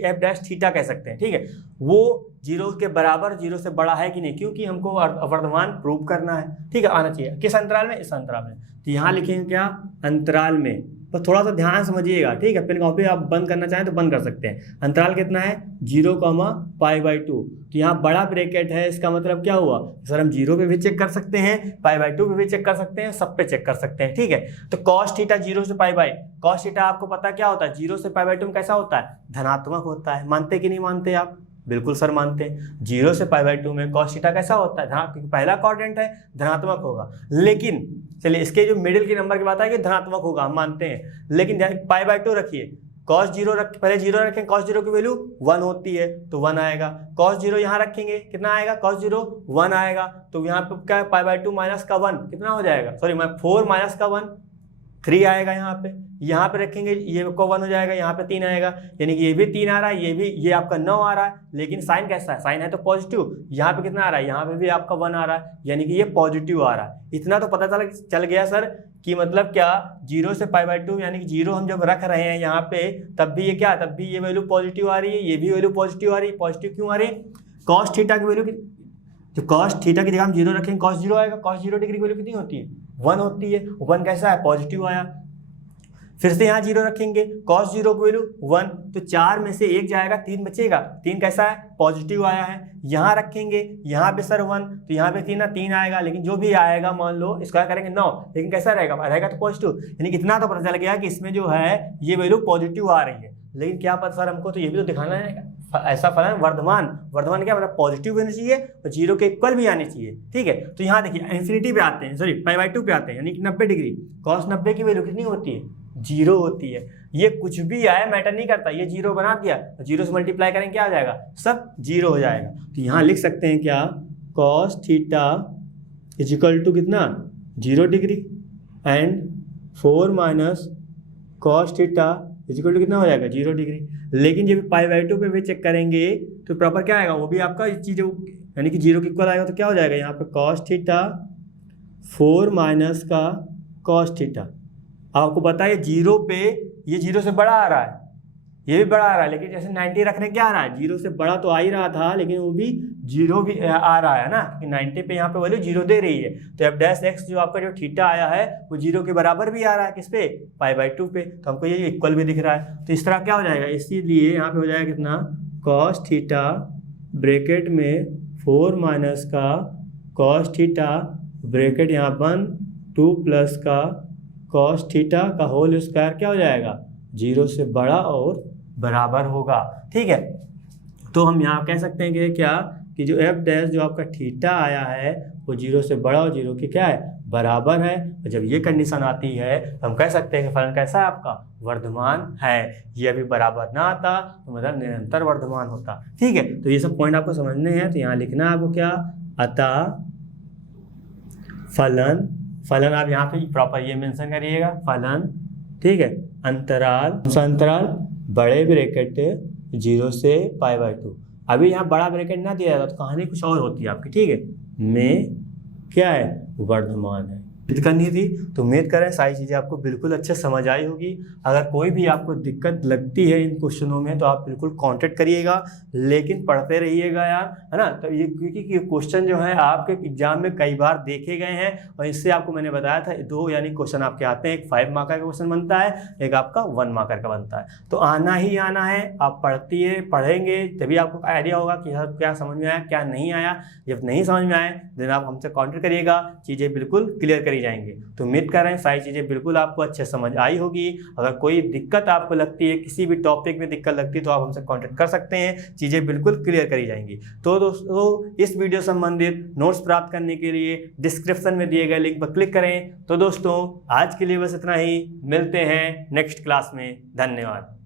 एफ डैश थीटा कह सकते हैं, ठीक है, वो 0 के बराबर 0 से बड़ा है कि नहीं, क्योंकि हमको अवर्धमान प्रूव करना है। ठीक है, आना चाहिए किस अंतराल में, इस अंतराल में। तो यहाँ लिखेंगे क्या, अंतराल में, पर थोड़ा सा ध्यान समझिएगा। ठीक है, पेन कॉपी आप बंद करना चाहें तो बंद कर सकते हैं। अंतराल कितना है, 0, π/2। तो यहाँ बड़ा ब्रैकेट है, इसका मतलब क्या हुआ सर, हम 0 पे भी चेक कर सकते हैं, π/2 पे भी चेक कर सकते हैं, सब पे चेक कर सकते हैं। ठीक है, तो cos थीटा 0 से π/, cos थीटा आपको पता क्या होता है, 0 से π/2 में कैसा होता है, धनात्मक होता है। मानते कि नहीं मानते आप, बिल्कुल सर मानते हैं। 0 से π/2 में cos थीटा कैसा होता है, धनात्मक, पहला क्वाड्रेंट है, धनात्मक होगा। लेकिन चलिए इसके जो मिडिल की नंबर की बात है कि धनात्मक होगा, हम मानते हैं, लेकिन π/2 रखिए, cos 0 पहले 0 रखें, cos 0 की वैल्यू 1 होती है तो 1 आएगा। cos 0 यहाँ रखेंगे, कितना आएगा, cos 0 1 आएगा, तो यहाँ पे क्या है, π/2 माइनस का 1 कितना हो जाएगा, सॉरी 4 माइनस का 1 3 आएगा। यहाँ पे रखेंगे, ये को 1 हो जाएगा, यहाँ पे 3 आएगा, यानी कि ये भी 3 आ रहा है, ये आपका 9 आ रहा है, लेकिन साइन कैसा है, साइन है तो पॉजिटिव। यहाँ पे कितना आ रहा है, यहाँ पे भी आपका 1 आ रहा है, यानी कि ये पॉजिटिव आ रहा है। इतना तो पता चल गया सर कि मतलब क्या, 0 से π/2 यानी कि 0 हम जब रख रहे हैं यहाँ पे, तब भी ये क्या, तब भी ये वैल्यू पॉजिटिव आ रही है, ये भी वैल्यू पॉजिटिव आ रही है। पॉजिटिव क्यों आ रही है, cos थीटा की वैल्यू, जो cos थीटा की जगह हम 0 रखेंगे, cos 0 आएगा, cos 0 डिग्री की वैल्यू कितनी होती है, 1 होती है। 1 कैसा है, पॉजिटिव आया। फिर से यहाँ 0 रखेंगे, cos 0 की वैल्यू 1, तो 4 में से 1 जाएगा, 3 बचेगा, 3 कैसा है, पॉजिटिव आया है। यहाँ रखेंगे, यहाँ पे सर 1, तो यहाँ पे 3 आएगा, लेकिन जो भी आएगा मान लो स्क्वायर करेंगे 9, लेकिन कैसा रहेगा तो पॉजिटिव। यानी इतना तो पता चल गया कि इसमें जो है ये वैल्यू पॉजिटिव आ रही है। लेकिन क्या पता सर हमको, तो ये भी तो दिखाना है, ऐसा फलन वर्धमान क्या मतलब, पॉजिटिव होना चाहिए और 0 के इक्वल भी आनी चाहिए। ठीक है, तो यहाँ देखिए इन्फिनिटी पे आते हैं, सॉरी π/2 पे आते हैं, यानी कि 90 डिग्री, cos 90 की वैल्यू कितनी होती है, 0 होती है। ये कुछ भी आया मैटर नहीं करता, ये 0 बना दिया, 0 से मल्टीप्लाई करेंगे क्या आ जाएगा, सब 0 हो जाएगा। तो यहाँ लिख सकते हैं क्या, cos theta is equal to कितना, 0 degree, and 4 minus cos theta is equal to कितना हो जाएगा, 0 डिग्री। लेकिन जब π/2 पे भी चेक करेंगे तो प्रॉपर क्या आएगा, वो भी आपका चीज़ यानी कि 0 के इक्वल आएगा, तो क्या हो जाएगा, यहाँ पे cos थीटा 4 माइनस का cos थीटा। आपको पता है 0 पे ये 0 से बड़ा आ रहा है, ये भी बड़ा आ रहा है, लेकिन जैसे 90 रखने क्या आ रहा है, 0 से बड़ा तो आ ही रहा था, लेकिन वो भी 0 भी आ रहा है ना, कि 90 पे यहाँ पे वैल्यू 0 दे रही है। तो एफ डैश एक्स जो आपका जो थीटा आया है वो 0 के बराबर भी आ रहा है, किस पे, π/2 पे, तो हमको ये इक्वल भी दिख रहा है। तो इस तरह क्या हो जाएगा, इसीलिए यहाँ पे हो जाएगा कितना, cos थीटा ब्रैकेट में 4 माइनस का cos थीटा ब्रैकेट यहाँ 1 2 प्लस का cos थीटा का होल स्क्वायर क्या हो जाएगा, 0 से बड़ा और बराबर होगा। ठीक है, तो हम यहाँ कह सकते हैं कि क्या, कि जो एफ डैश जो आपका थीटा आया है वो 0 से बड़ा और 0 के क्या है, बराबर है। और जब ये कंडीशन आती है तो हम कह सकते हैं कि फलन कैसा है आपका, वर्धमान है। ये अभी बराबर ना आता तो मतलब निरंतर वर्धमान होता। ठीक है, तो ये सब पॉइंट आपको समझने हैं। तो यहाँ लिखना है आपको क्या, अतः फलन आप यहाँ पे प्रॉपर ये मेंशन करिएगा, फलन, ठीक है, अंतराल बड़े ब्रैकेट 0 से π/2। अभी यहाँ बड़ा ब्रैकेट ना दिया जाता तो कहानी कुछ और होती है आपकी। ठीक है, में क्या है, वर्धमान है। करनी थी तो उम्मीद करें सारी चीज़ें आपको बिल्कुल अच्छे समझ आई होगी। अगर कोई भी आपको दिक्कत लगती है इन क्वेश्चनों में तो आप बिल्कुल कांटेक्ट करिएगा, लेकिन पढ़ते रहिएगा यार, है ना। तो ये क्योंकि क्वेश्चन जो है आपके एग्जाम में कई बार देखे गए हैं और इससे आपको मैंने बताया था 2 यानी क्वेश्चन आपके आते हैं, एक 5 मार्कर का क्वेश्चन बनता है, एक आपका 1 मार्कर का बनता है। तो आना ही आना है, आप पढ़ेंगे तभी आपको आइडिया होगा कि हाँ क्या समझ में आया क्या नहीं आया। जब नहीं समझ में आए देन आप हमसे कांटेक्ट करिएगा, चीज़ें बिल्कुल क्लियर करिए। करी जाएंगी। तो उम्मीद कर रहे हैं सारी चीज़ें बिल्कुल आपको अच्छे समझ आई होगी। अगर कोई दिक्कत आपको लगती है, किसी भी टॉपिक में दिक्कत लगती है, तो आप हमसे कॉन्टेक्ट कर सकते हैं, चीज़ें बिल्कुल क्लियर करी जाएंगी। तो दोस्तों इस वीडियो संबंधित नोट्स प्राप्त करने के लिए डिस्क्रिप्शन में दिए गए लिंक पर क्लिक करें। तो दोस्तों आज के लिए बस इतना ही, मिलते हैं नेक्स्ट क्लास में। धन्यवाद।